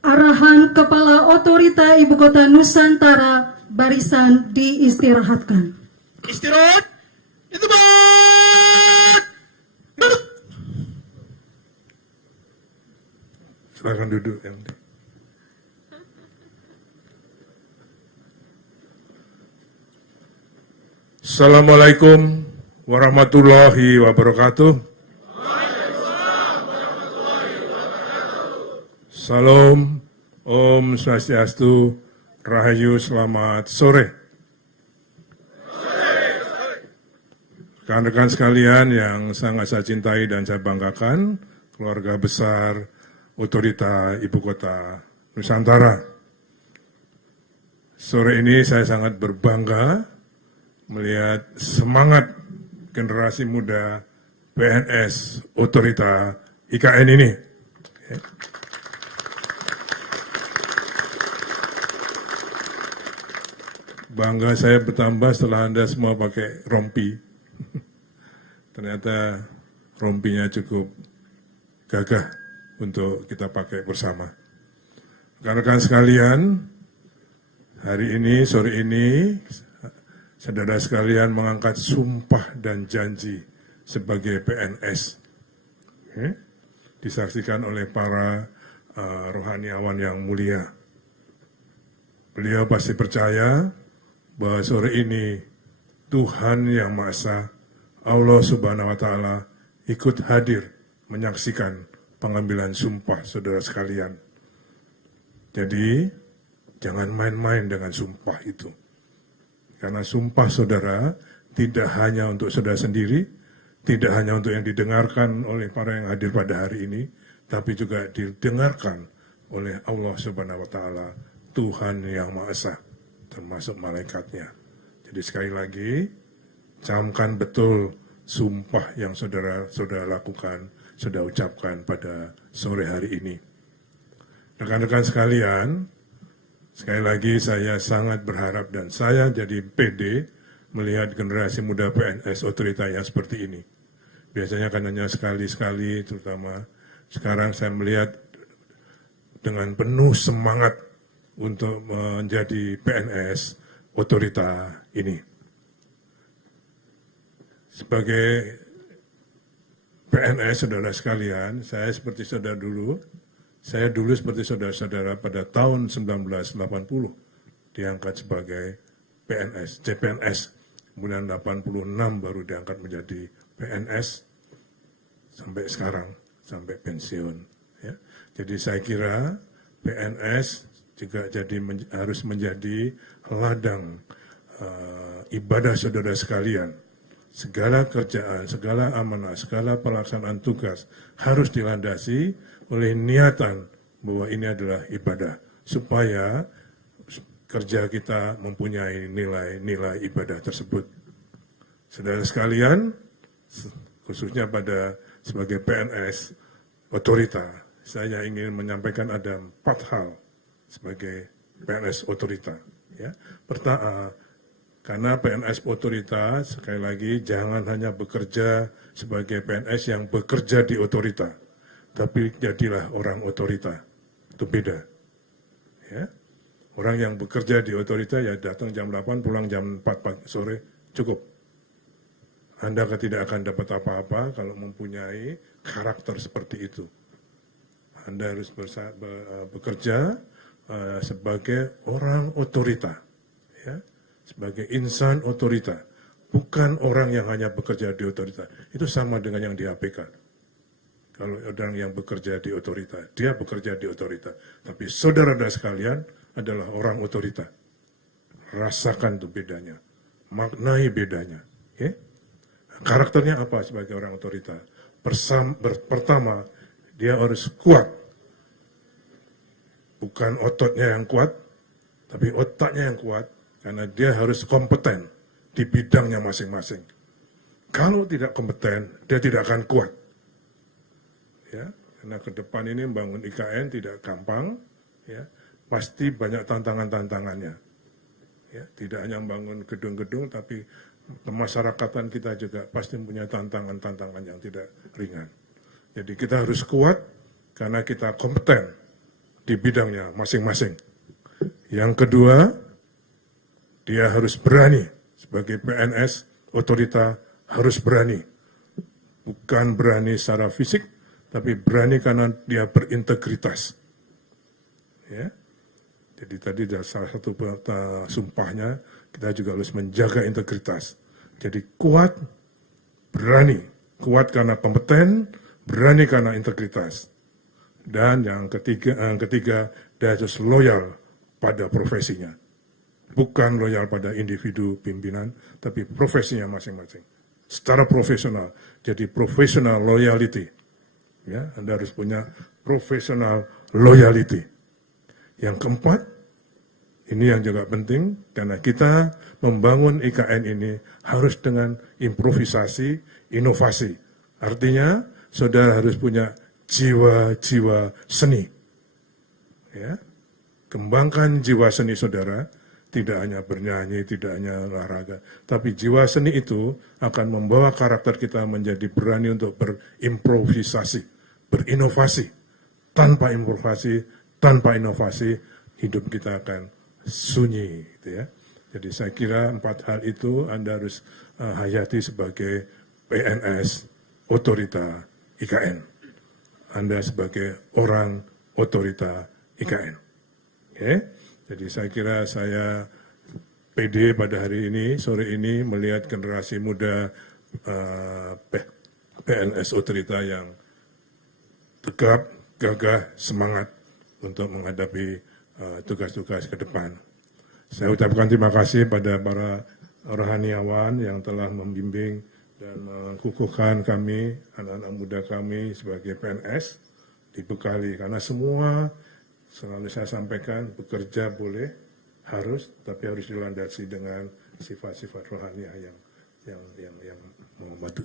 Arahan Kepala Otorita Ibu Kota Nusantara, barisan diistirahatkan. Istirahat di tempat. Duduk. Silakan duduk, MD. Assalamualaikum warahmatullahi wabarakatuh. Salam, Om Swastiastu, Rahayu, selamat sore. Rekan-rekan sekalian yang sangat saya cintai dan saya banggakan, keluarga besar Otorita Ibu Kota Nusantara. Sore ini saya sangat berbangga melihat semangat generasi muda PNS Otorita IKN ini. Bangga saya bertambah setelah Anda semua pakai rompi. Ternyata rompinya cukup gagah untuk kita pakai bersama. Rekan-rekan sekalian, hari ini, sore ini, saudara sekalian mengangkat sumpah dan janji sebagai PNS. disaksikan oleh para rohaniawan yang mulia. Beliau pasti percaya bahwa sore ini Tuhan Yang Maha Esa, Allah Subhanahu wa Ta'ala, ikut hadir menyaksikan pengambilan sumpah saudara sekalian. Jadi, jangan main-main dengan sumpah itu. Karena sumpah saudara tidak hanya untuk saudara sendiri, tidak hanya untuk yang didengarkan oleh para yang hadir pada hari ini, tapi juga didengarkan oleh Allah Subhanahu wa Ta'ala, Tuhan Yang Maha Esa, termasuk malaikatnya. Jadi sekali lagi, camkan betul sumpah yang saudara lakukan, saudara ucapkan pada sore hari ini. Rekan-rekan sekalian, sekali lagi saya sangat berharap dan saya jadi pede melihat generasi muda PNS otorita yang seperti ini. Biasanya kan hanya sekali-sekali, terutama sekarang saya melihat dengan penuh semangat untuk menjadi PNS otorita ini. Sebagai PNS, saudara sekalian, saya seperti saudara dulu, saya dulu seperti saudara-saudara pada tahun 1980 diangkat sebagai PNS, CPNS. Kemudian 86 baru diangkat menjadi PNS sampai sekarang, sampai pensiun. Ya. Jadi saya kira PNS juga harus menjadi ladang ibadah saudara sekalian. Segala kerjaan, segala amanah, segala pelaksanaan tugas harus dilandasi oleh niatan bahwa ini adalah ibadah, supaya kerja kita mempunyai nilai-nilai ibadah tersebut. Saudara sekalian, khususnya sebagai PNS otorita, saya ingin menyampaikan ada 4 hal sebagai PNS otorita. Ya. Pertama, karena PNS otorita, sekali lagi, jangan hanya bekerja sebagai PNS yang bekerja di otorita, tapi jadilah orang otorita. Itu beda. Ya. Orang yang bekerja di otorita ya datang jam 8, pulang jam 4 sore, cukup. Anda tidak akan dapat apa-apa kalau mempunyai karakter seperti itu. Anda harus bekerja sebagai orang otorita. Ya. Sebagai insan otorita. Bukan orang yang hanya bekerja di otorita. Itu sama dengan yang di APK. Kalau orang yang bekerja di otorita, dia bekerja di otorita. Tapi saudara-saudara sekalian adalah orang otorita. Rasakan tuh bedanya. Maknai bedanya. Okay? Karakternya apa sebagai orang otorita? Pertama, dia harus kuat. Bukan ototnya yang kuat, tapi otaknya yang kuat. Karena dia harus kompeten di bidangnya masing-masing. Kalau tidak kompeten, dia tidak akan kuat. Ya, karena ke depan ini membangun IKN tidak gampang, ya, pasti banyak tantangan-tantangannya. Ya, tidak hanya membangun gedung-gedung, tapi kemasyarakatan kita juga pasti punya tantangan-tantangan yang tidak ringan. Jadi kita harus kuat karena kita kompeten di bidangnya masing-masing. Yang kedua, dia harus berani sebagai PNS otorita, harus berani. Bukan berani secara fisik, tapi berani karena dia berintegritas. Ya. Jadi tadi salah satu sumpahnya, kita juga harus menjaga integritas. Jadi kuat, berani. Kuat karena kompeten, berani karena integritas. Dan yang ketiga, dia harus loyal pada profesinya. Bukan loyal pada individu pimpinan, tapi profesinya masing-masing. Secara profesional, jadi professional loyalty. Ya, Anda harus punya professional loyalty. Yang keempat, ini yang juga penting, karena kita membangun IKN ini harus dengan improvisasi, inovasi. Artinya, saudara harus punya jiwa-jiwa seni. Ya, kembangkan jiwa seni saudara, tidak hanya bernyanyi, tidak hanya olahraga, tapi jiwa seni itu akan membawa karakter kita menjadi berani untuk berimprovisasi, berinovasi. Tanpa improvisasi, tanpa inovasi, hidup kita akan sunyi. Gitu ya. Jadi saya kira 4 hal itu Anda harus hayati sebagai PNS otorita IKN. Anda sebagai orang otorita IKN. Oke? Jadi saya kira saya pede pada hari ini, sore ini melihat generasi muda PNS otorita yang tegap, gagah, semangat untuk menghadapi tugas-tugas ke depan. Saya ucapkan terima kasih pada para rohaniawan yang telah membimbing dan mengukuhkan kami, anak-anak muda kami sebagai PNS, dibekali. Karena semua, selalu saya sampaikan, bekerja boleh, harus, tapi harus dilandasi dengan sifat-sifat rohaniah yang membantu.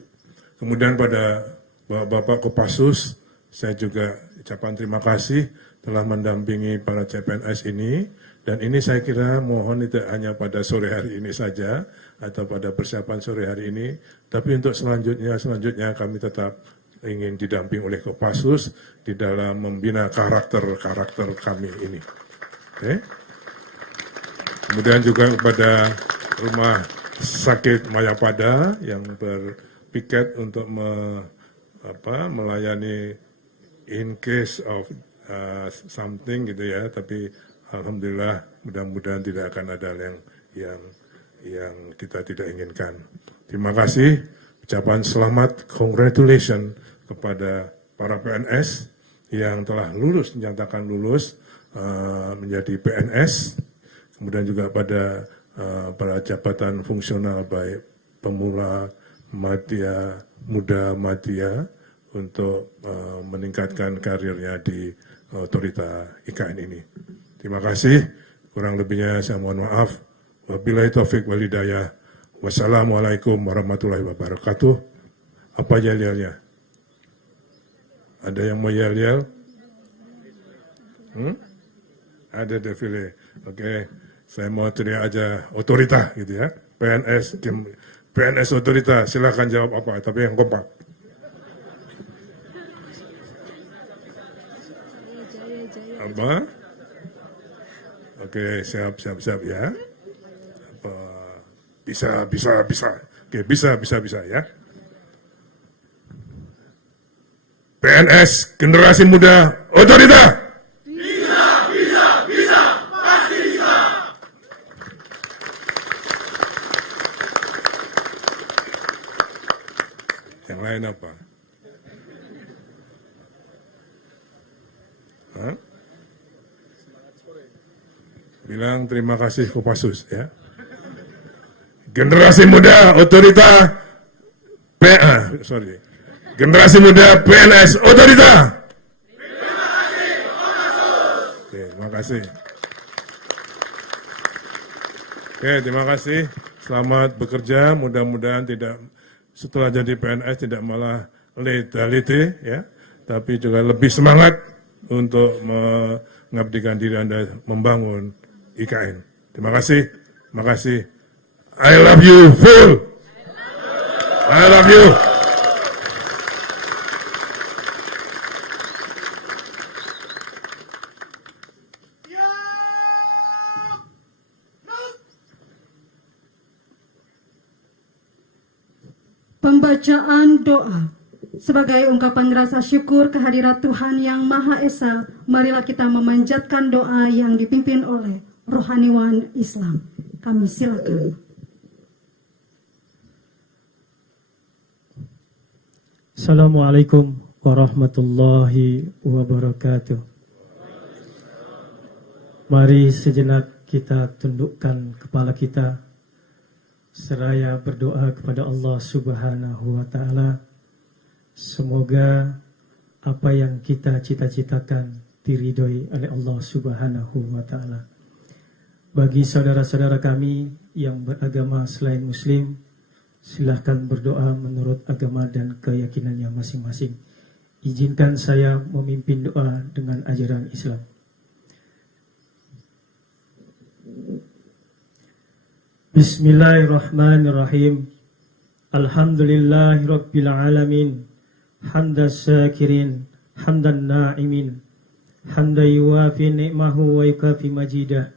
Kemudian pada Bapak Kopassus, saya juga ucapan terima kasih telah mendampingi para CPNS ini, dan ini saya kira mohon tidak hanya pada sore hari ini saja atau pada persiapan sore hari ini, tapi untuk selanjutnya kami tetap ingin didamping oleh Kopassus di dalam membina karakter kami ini. Oke. Kemudian juga kepada Rumah Sakit Mayapada yang berpiket untuk melayani in case of something gitu ya, tapi alhamdulillah mudah-mudahan tidak akan ada yang kita tidak inginkan. Terima kasih, ucapan selamat, congratulations kepada para PNS yang telah lulus, dinyatakan lulus menjadi PNS, kemudian juga pada para jabatan fungsional baik pemula, madya, muda, madya untuk meningkatkan karirnya di otorita IKN ini. Terima kasih, kurang lebihnya saya mohon maaf. Wabillahi taufik wal hidayah. Wassalamualaikum warahmatullahi wabarakatuh. Apa yel-yelnya? Ada yang mau yel-yel? Ada defile. Oke, saya mau teriak aja otorita gitu ya. PNS otorita, silakan jawab apa, tapi yang kompak. Apa? Oke, siap ya. Apa? Bisa. Oke, bisa ya. PNS generasi muda otorita. Bisa, pasti bisa. Yang lain apa? Hah? Bilang terima kasih Kopassus ya. Generasi muda otorita Generasi muda PNS otorita. Terima kasih Kopassus. Oke, terima kasih. Oke, terima kasih. Selamat bekerja. Mudah-mudahan tidak setelah jadi PNS tidak malah letality ya, tapi juga lebih semangat untuk mengabdikan diri Anda membangun IKN. Terima kasih. I love you full. I love you. Pembacaan doa. Sebagai ungkapan rasa syukur kehadirat Tuhan Yang Maha Esa, marilah kita memanjatkan doa yang dipimpin oleh rohaniwan Islam. Kami silakan. Assalamualaikum warahmatullahi wabarakatuh. Mari sejenak kita tundukkan kepala kita seraya berdoa kepada Allah Subhanahu wa Ta'ala. Semoga apa yang kita cita-citakan diridhoi oleh Allah Subhanahu wa Ta'ala. Bagi saudara-saudara kami yang beragama selain Muslim, silahkan berdoa menurut agama dan keyakinannya masing-masing. Izinkan saya memimpin doa dengan ajaran Islam. Bismillahirrahmanirrahim. Alhamdulillahirabbil alamin. Hamdas syakirin, hamdan na'imin. Hamdan yuwafi ni'mahu wa yukafi majidah.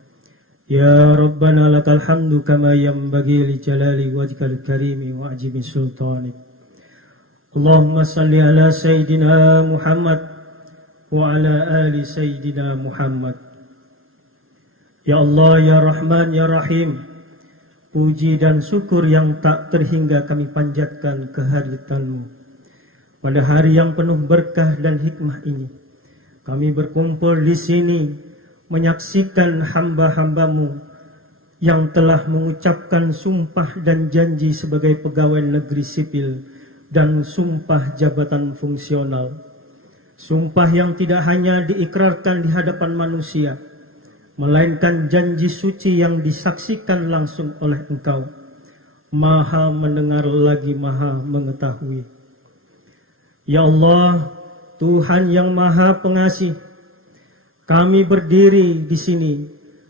Ya Rabbana lakal hamdu kama yanbaghi li jalali wajhikal karimi wa ajimi sultanik. Allahumma salli ala Sayyidina Muhammad وعلى آل سيدنا محمد. Ya Allah, ya Rahman, ya Rahim, puji dan syukur yang tak terhingga kami panjatkan kehadiran-Mu. Pada hari yang penuh berkah dan hikmah ini, kami berkumpul di sini menyaksikan hamba-hamba-Mu yang telah mengucapkan sumpah dan janji sebagai pegawai negeri sipil dan sumpah jabatan fungsional. Sumpah yang tidak hanya diikrarkan di hadapan manusia, melainkan janji suci yang disaksikan langsung oleh Engkau, Maha mendengar lagi Maha mengetahui. Ya Allah, Tuhan yang Maha Pengasih, kami berdiri di sini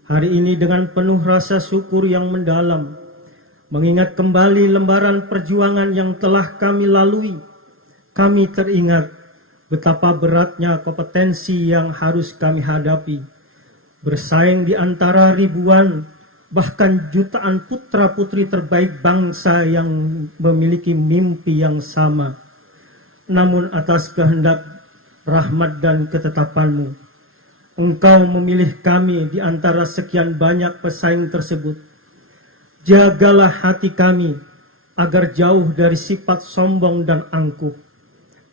hari ini dengan penuh rasa syukur yang mendalam, mengingat kembali lembaran perjuangan yang telah kami lalui. Kami teringat betapa beratnya kompetensi yang harus kami hadapi, bersaing di antara ribuan bahkan jutaan putra-putri terbaik bangsa yang memiliki mimpi yang sama. Namun atas kehendak, rahmat dan ketetapan-Mu, Engkau memilih kami di antara sekian banyak pesaing tersebut. Jagalah hati kami agar jauh dari sifat sombong dan angkuh,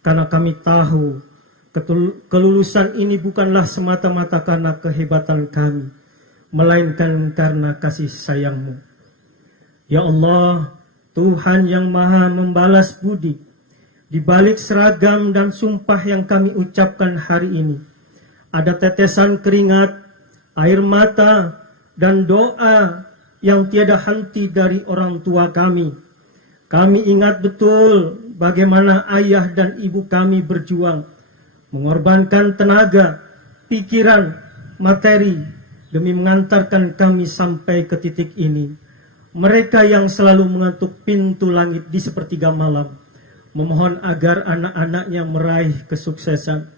karena kami tahu kelulusan ini bukanlah semata-mata karena kehebatan kami, melainkan karena kasih sayang-Mu. Ya Allah, Tuhan yang Maha membalas budi, di balik seragam dan sumpah yang kami ucapkan hari ini, ada tetesan keringat, air mata, dan doa yang tiada henti dari orang tua kami. Kami ingat betul bagaimana ayah dan ibu kami berjuang, mengorbankan tenaga, pikiran, materi demi mengantarkan kami sampai ke titik ini. Mereka yang selalu mengetuk pintu langit di sepertiga malam, memohon agar anak-anaknya meraih kesuksesan.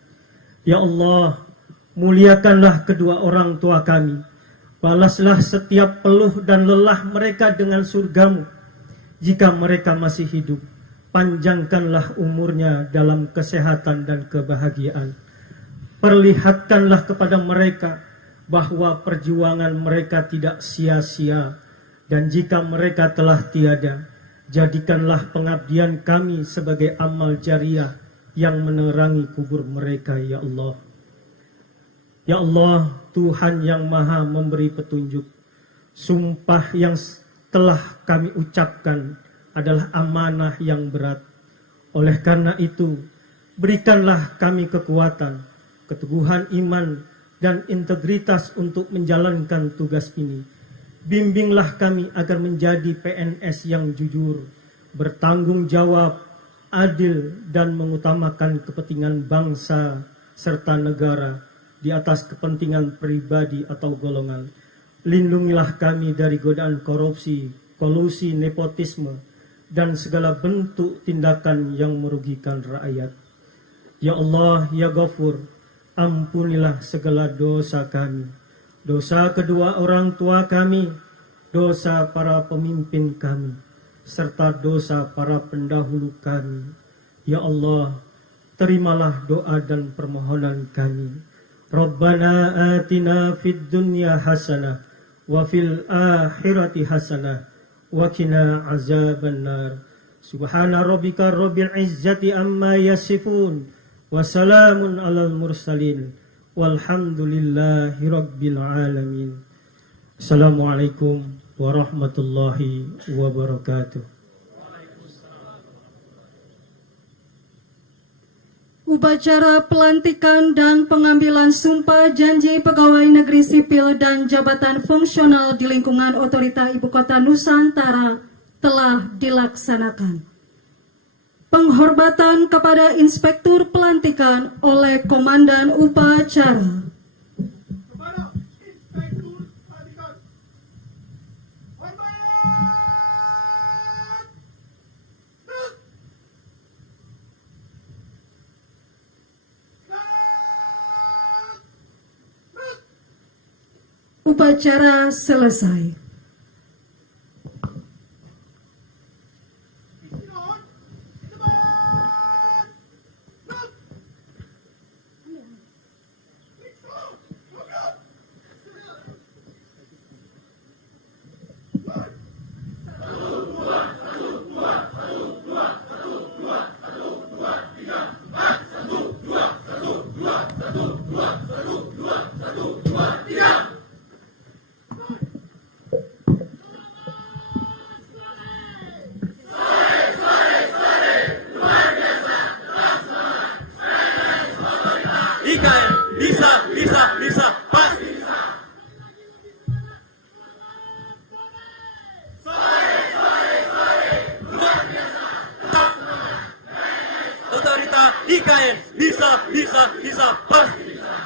Ya Allah, muliakanlah kedua orang tua kami. Balaslah setiap peluh dan lelah mereka dengan surga-Mu. Jika mereka masih hidup, panjangkanlah umurnya dalam kesehatan dan kebahagiaan. Perlihatkanlah kepada mereka bahwa perjuangan mereka tidak sia-sia, dan jika mereka telah tiada, jadikanlah pengabdian kami sebagai amal jariah yang menerangi kubur mereka, ya Allah. Ya Allah, Tuhan yang Maha memberi petunjuk, sumpah yang telah kami ucapkan adalah amanah yang berat. Oleh karena itu, berikanlah kami kekuatan, keteguhan iman, dan integritas untuk menjalankan tugas ini. Bimbinglah kami agar menjadi PNS yang jujur, bertanggung jawab, adil, dan mengutamakan kepentingan bangsa serta negara di atas kepentingan pribadi atau golongan. Lindungilah kami dari godaan korupsi, kolusi, nepotisme, dan segala bentuk tindakan yang merugikan rakyat. Ya Allah, ya Ghafur, ampunilah segala dosa kami, dosa kedua orang tua kami, dosa para pemimpin kami, serta dosa para pendahulu kami. Ya Allah, terimalah doa dan permohonan kami. Rabbana atina fid dunya hasanah wa fil akhirati hasanah wa qina azabannar. Subhana rabbika rabbil izzati amma yasifun wa salamun alal mursalin walhamdulillahi rabbil alamin. Assalamualaikum warahmatullahi wabarakatuh. Upacara pelantikan dan pengambilan sumpah janji pegawai negeri sipil dan jabatan fungsional di lingkungan Otorita Ibu Kota Nusantara telah dilaksanakan. Penghormatan kepada Inspektur Pelantikan oleh Komandan Upacara. Kepada Inspektur Pelantikan. Hormat! Upacara selesai. IKN bisa pasti bisa. Otorita IKN bisa pasti bisa.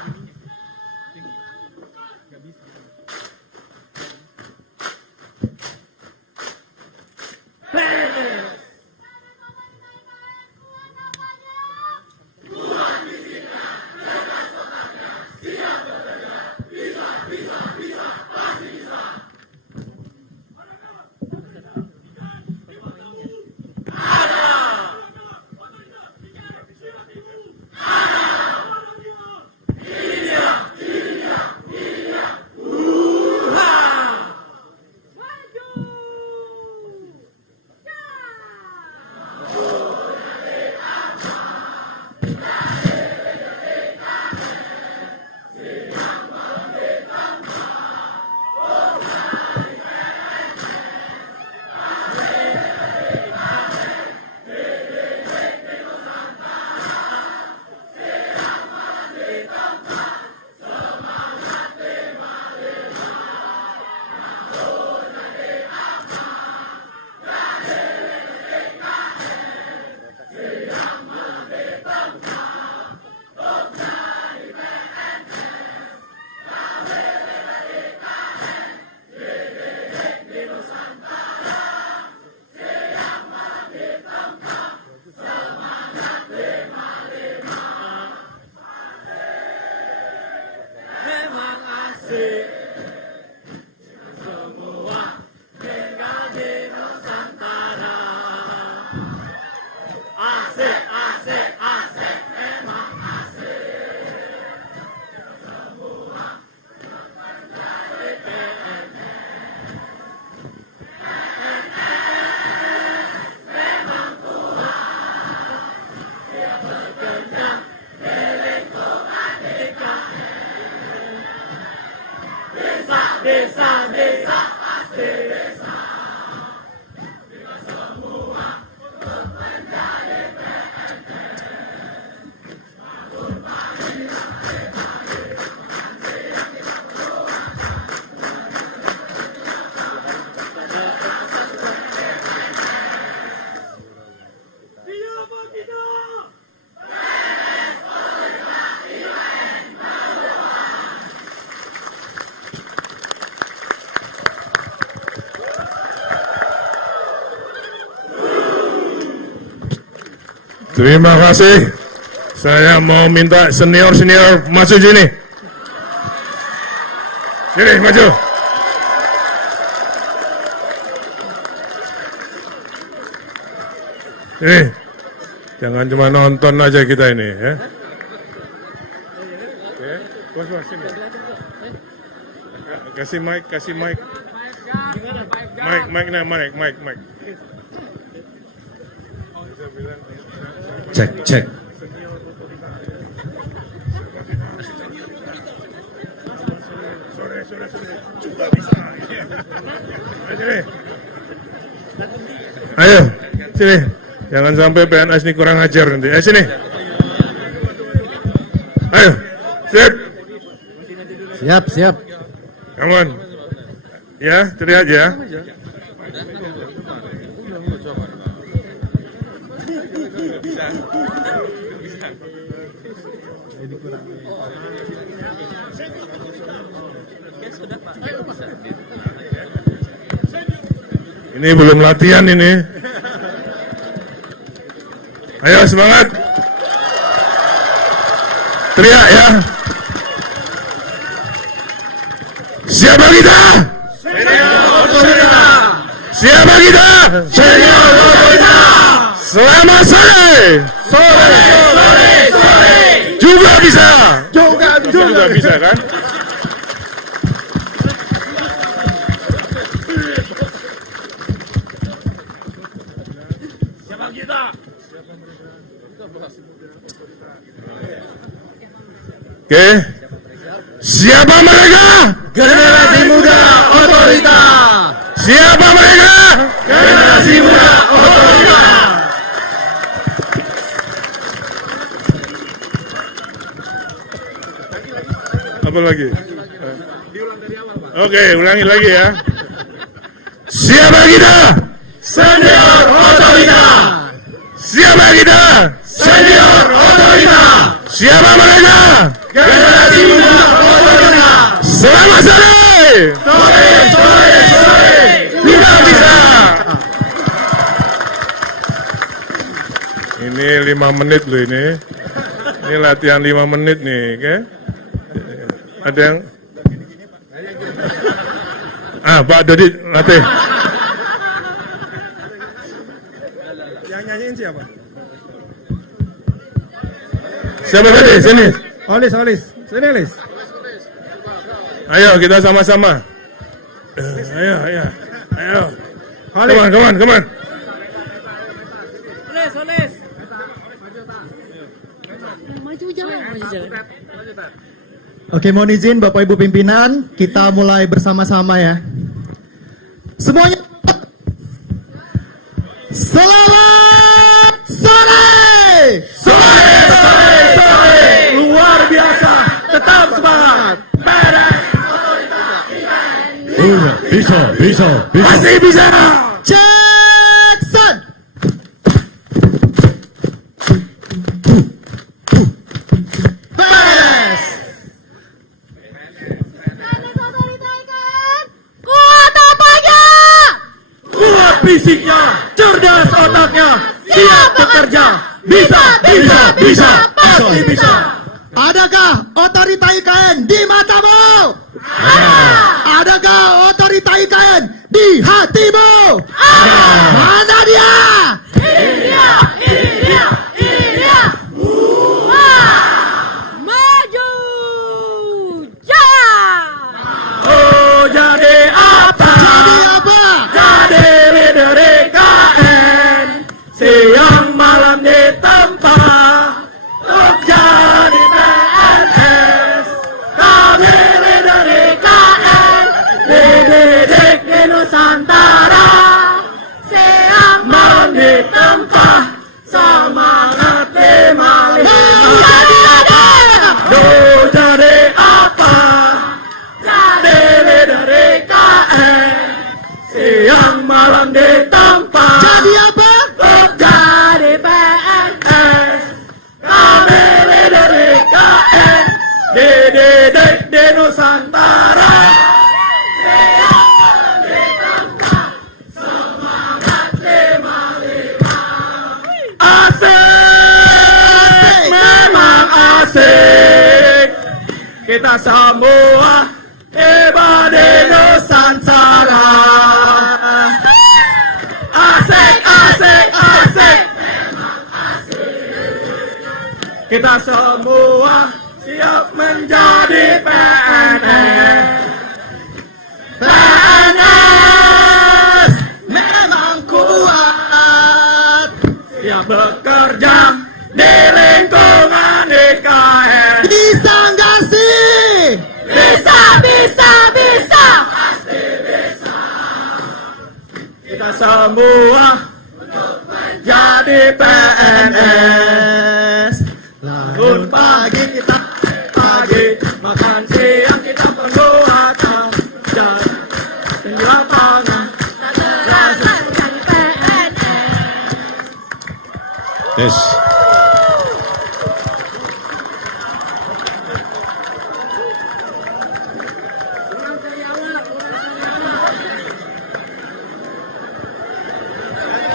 Terima kasih. Saya mau minta senior-senior maju sini. Sini, maju. Sini. Jangan cuma nonton aja kita ini, ya. Oke, bos sini. Kasih mic. Mic. Cek. Ayo, sini. Jangan sampai PNS ini kurang ajar nanti. Sini. Ayo, Siap. Come on. Ya, teriak ya. Ini belum latihan ini. Ayo semangat. Teriak ya. Siapa kita? Siapa kita? Selamat sore. Juga bisa kan? Oke. Siapa mereka? Generasi muda otorita. Siapa mereka? Generasi muda otorita. Apa lagi? Oke, ulangi lagi ya. Siapa kita? Senior Otorita. Siapa kita? Senior Otorita. Siapa mereka? Generasi muda Otorita. Selamat sore. Sore. Tidak bisa. Ini 5 menit loh ini. Ini latihan 5 menit nih, oke? Ada yang? Pak Dodi latih. Yang nyanyiin siapa? Siapa tadi? Sini. Olis. Sini, Olis. Ayo kita sama-sama. Ayo. Come on. Oke, mohon izin Bapak Ibu pimpinan, kita mulai bersama-sama ya. Semuanya selamat sore. Sore. Luar biasa. Tetap semangat. Bisa. Masih bisa. Jackson. Beres. Kuat apanya? Kuat fisiknya, cerdas otaknya, siap bekerja, bisa. Pasti bisa. Adakah otorita IKN di matamu? Adakah otorita IKN di hatimu? Mana dia? Ini dia. Maju jaya. Oh, jadi apa? Jadi leader IKN. Siang malam ditempa untuk jadi PNS. Kami leader IKN, dididik di Nusantara. Siang malam ditempa semangat 555. Duh, jadi apa? Jadi leader IKN. Siang malam ditempa. Jadi apa? Untuk jadi PNS. Kami leader IKN, dididik di Nusantara. Siang malam ditempa semangat 55. Asik, memang asik. Kita semua hebat di Nusantara. Asik. Kita semua siap menjadi PNS. PNS memang kuat. Siap bekerja di lingkungan IKN. Bisa nggak sih? Bisa. Pasti bisa. Kita semua jadi PNS. Bangun pagi kita makan siang kita penuh hati dan di lapangan rasa jadi PNS. Yes.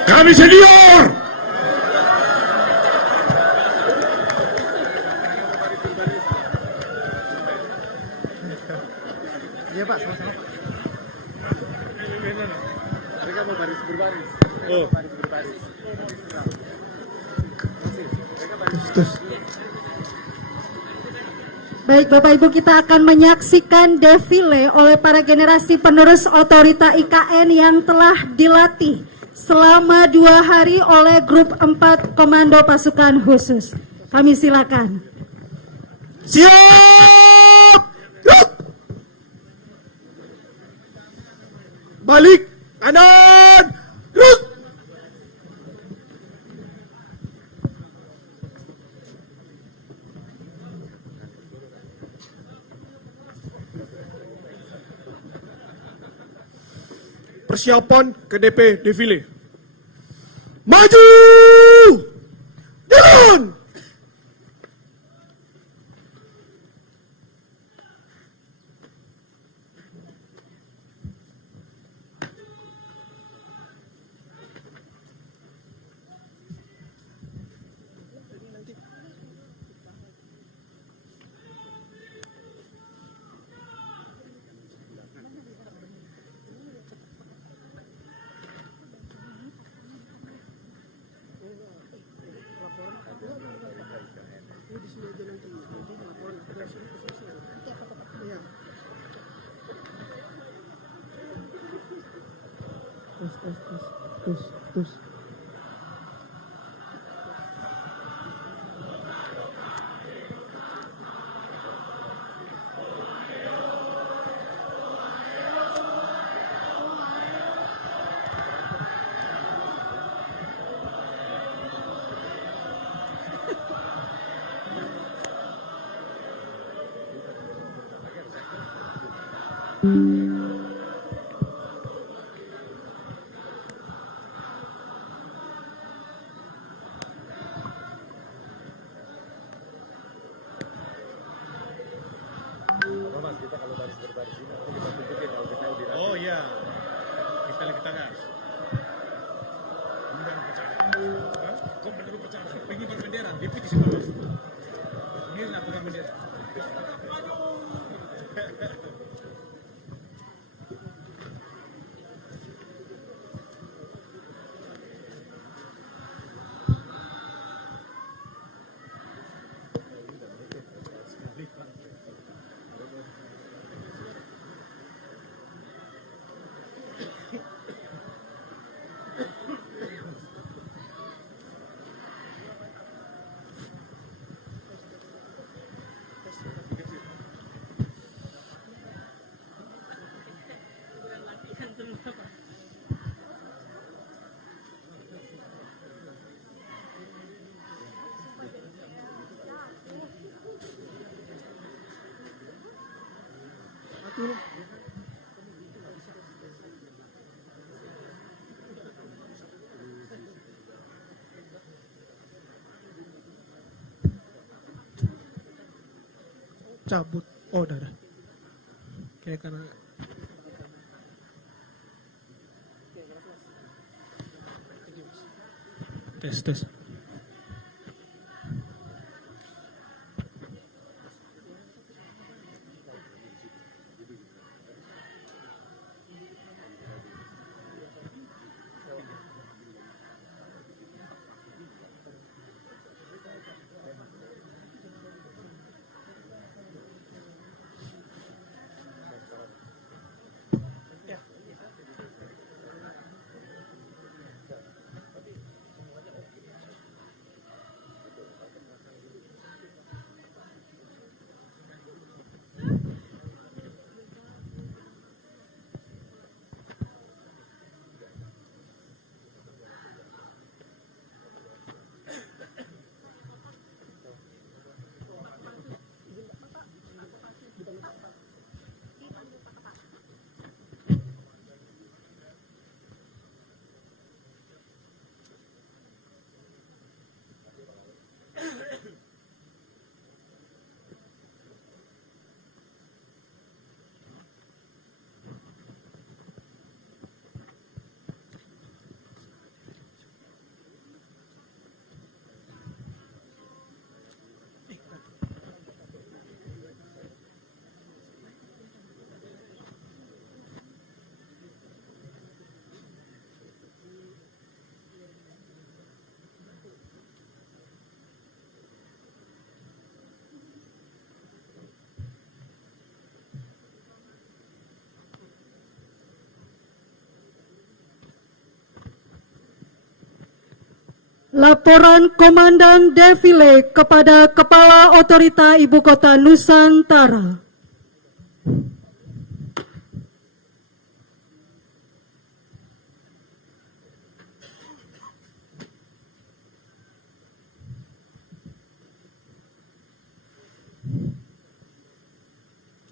Kami senior. Iya Pak, sama-sama. Mereka mau baris berbaris. Baik Bapak Ibu, kita akan menyaksikan defile oleh para generasi penerus otorita IKN yang telah dilatih selama 2 hari oleh grup 4 Komando Pasukan Khusus. Kami silakan. Siap! Yuk! Balik kanan! Yuk! persiapan ke DP defile. Maju! Jalan! Oh iya, kita lagi tengah. Kau benar percaya? Pergi berbendera, deputi sebelum. Ini nak pegang bendera. Cabut. Oh, udah. Kayak karena tes. Laporan Komandan Defile kepada Kepala Otorita Ibu Kota Nusantara.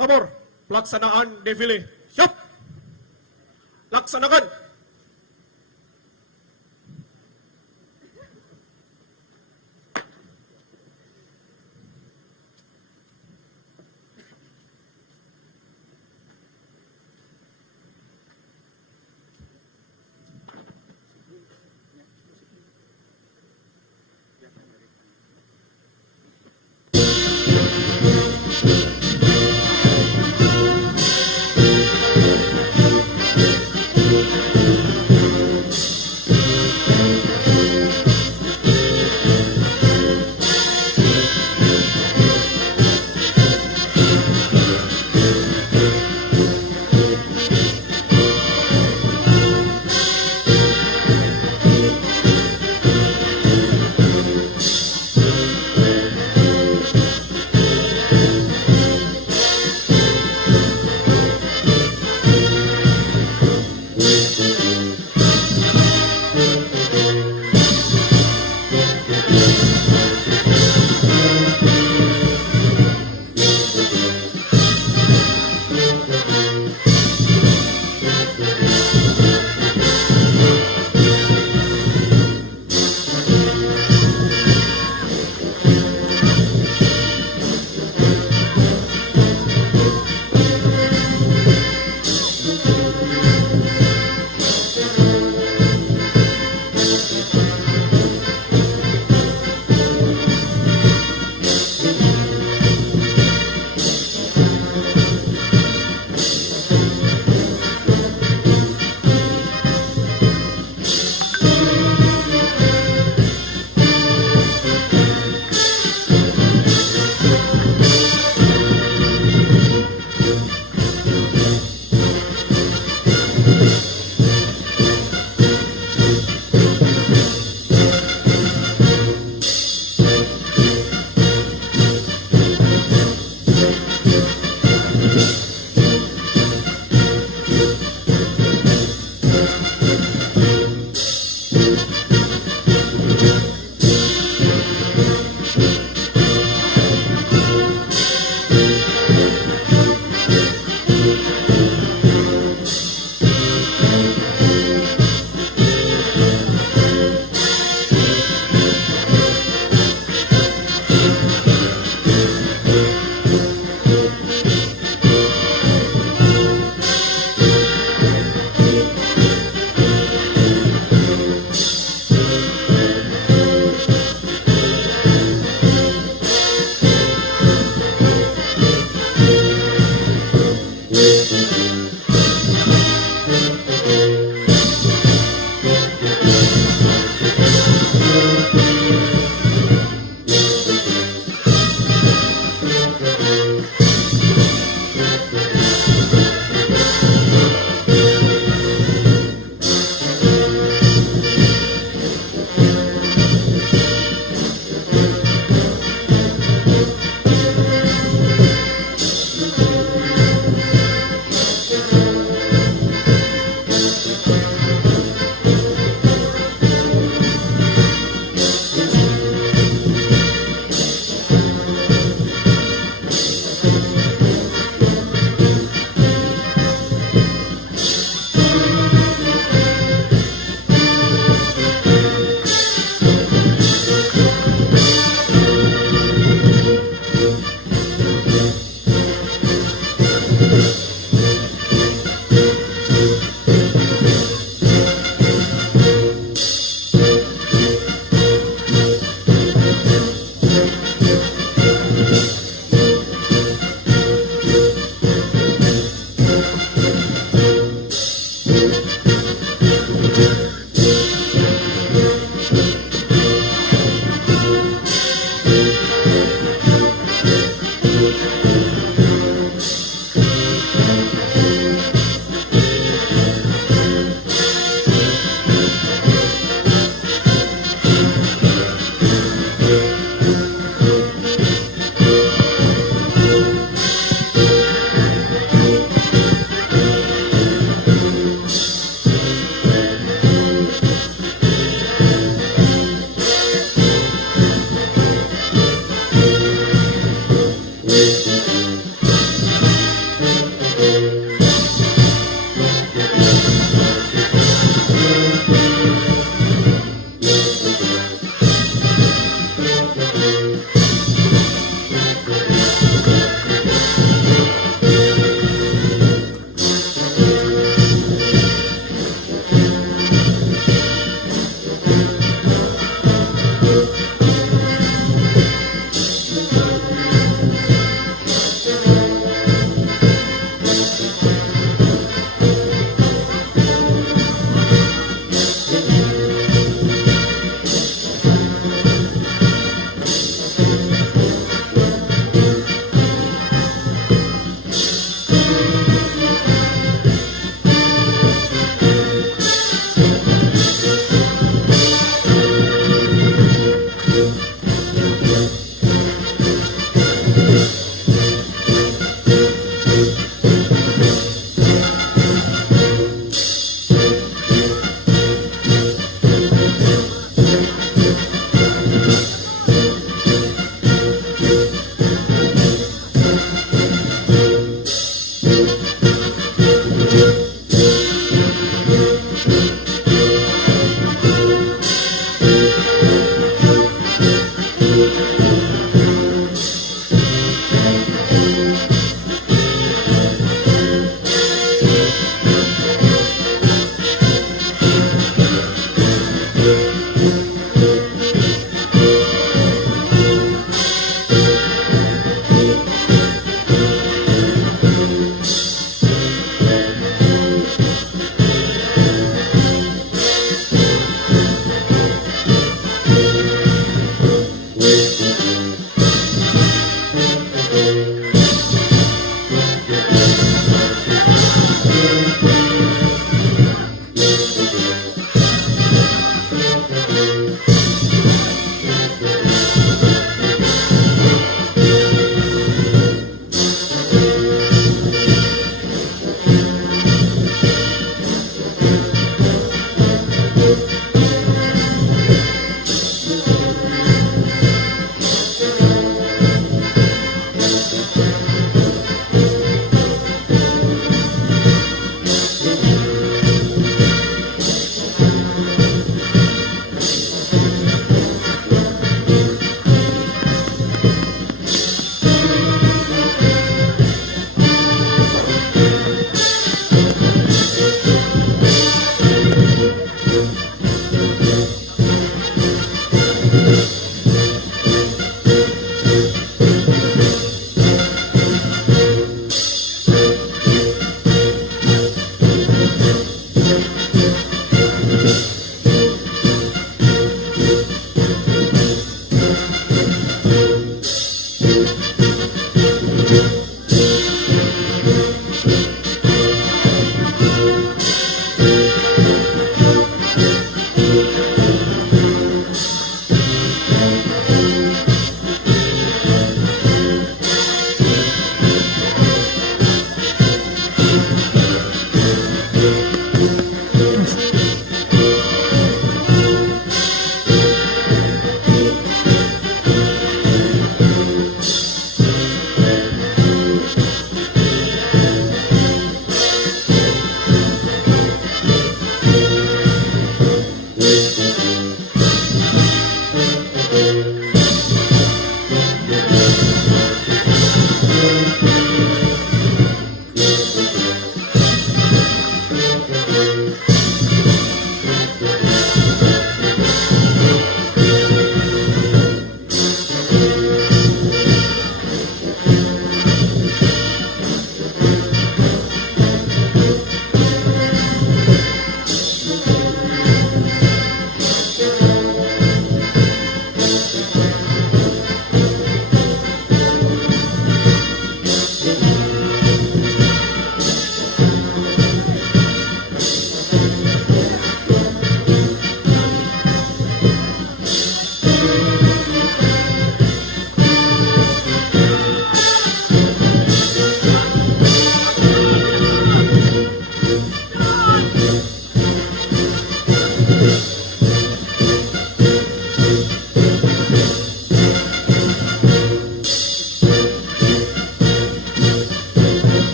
Lapor pelaksanaan defile. Siap. Laksanakan. Laksanakan.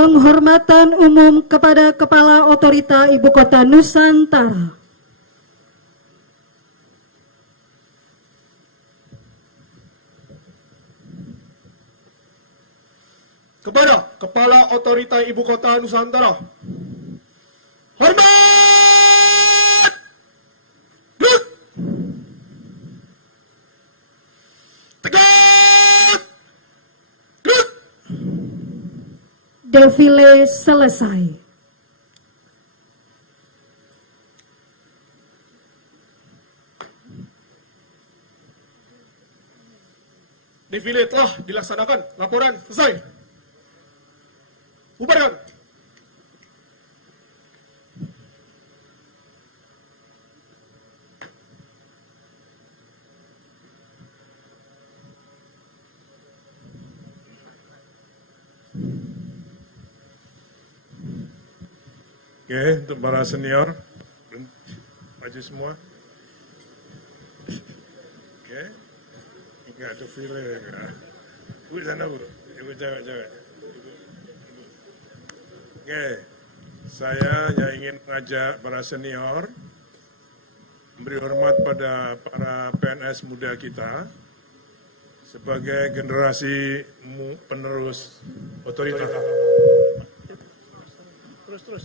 Penghormatan umum kepada Kepala Otorita Ibu Kota Nusantara. Kepada Kepala Otorita Ibu Kota Nusantara. Hormat! Lut! Tegak! Lut! Defile selesai. Defile telah dilaksanakan. Laporan selesai. Bubarkan. Oke, untuk para senior, maju semua. Oke, enggak ada file enggak. Bu sana bu, ibu jangan. Oke, saya hanya ingin mengajak para senior memberi hormat pada para PNS muda kita sebagai generasi penerus otorita. Terus,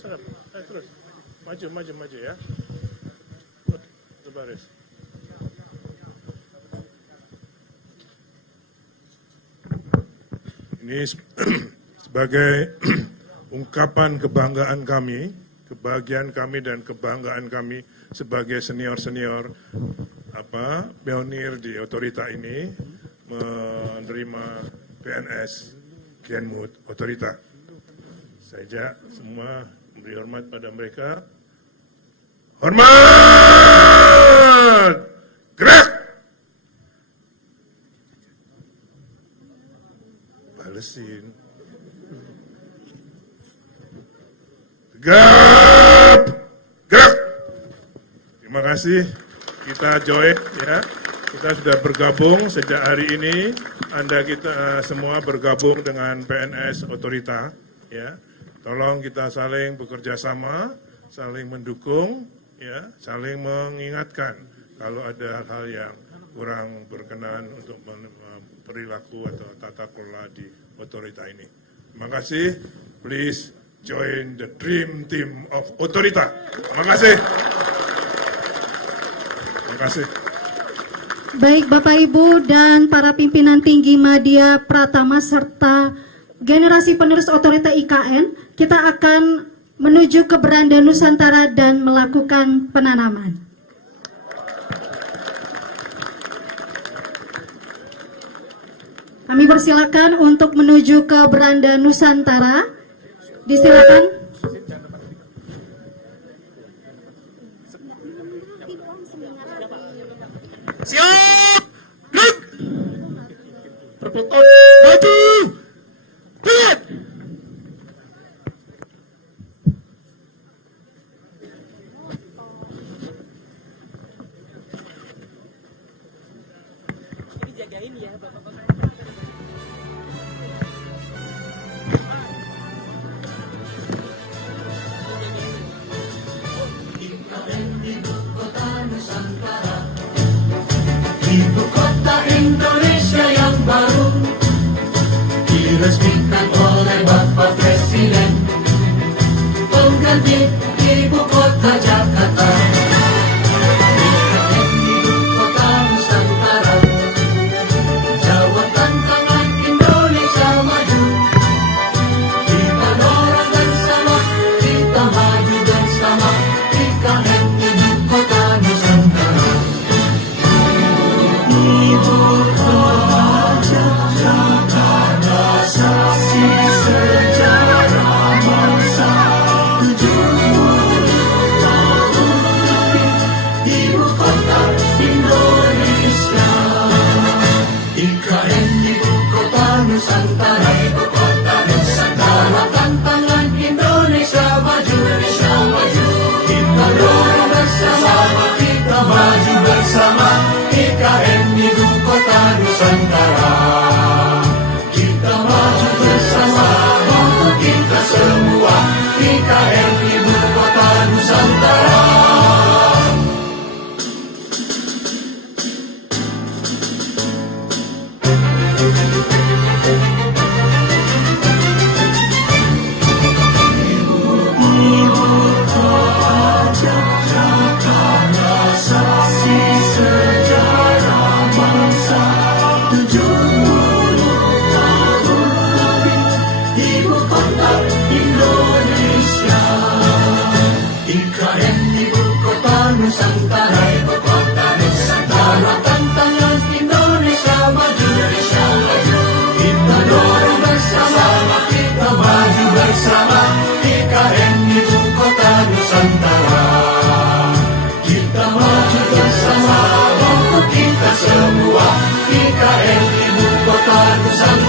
maju ya. Baris. Ini sebagai ungkapan kebanggaan kami, kebahagiaan kami dan kebanggaan kami sebagai senior-senior pionir di otorita ini menerima PNS Grand Mood Otorita. Saya semua memberi hormat pada mereka. Hormat! Gerak! Balesin. Tegap! Gerak! Terima kasih. Kita join ya. Kita sudah bergabung sejak hari ini. Kita semua bergabung dengan PNS Otorita ya. Tolong kita saling bekerja sama, saling mendukung, ya, saling mengingatkan kalau ada hal-hal yang kurang berkenan untuk perilaku atau tata kelola di otorita ini. Terima kasih. Please join the dream team of otorita. Terima kasih. Terima kasih. Baik Bapak Ibu dan para pimpinan tinggi Madya Pratama serta generasi penerus otorita IKN, kita akan menuju ke Beranda Nusantara dan melakukan penanaman. Kami persilakan untuk menuju ke Beranda Nusantara. Disilakan. Siap! Lut! Terpotong. Maju! Lihat! Jagain ya Bapak-bapak. Ibu kota Indonesia yang baru diresmikan oleh Bapak Presiden, pengganti ibu kota Jakarta. IKN Ibu Kota Nusantara, jawab tantangan Indonesia maju. Kita dorong bersama, kita maju bersama. IKN Ibu Kota Nusantara. Ibu kota Jakarta, saksi sejarah bangsa. 70 tahun lebih, Ibu kota Indonesia. IKN Ibu Kota Nusantara, Ibu Kota Nusantara. Tantangan Indonesia maju, Indonesia maju. Kita dorong bersama, kita maju bersama. IKN Ibu Kota Nusantara, kita maju bersama untuk kita Nusantara.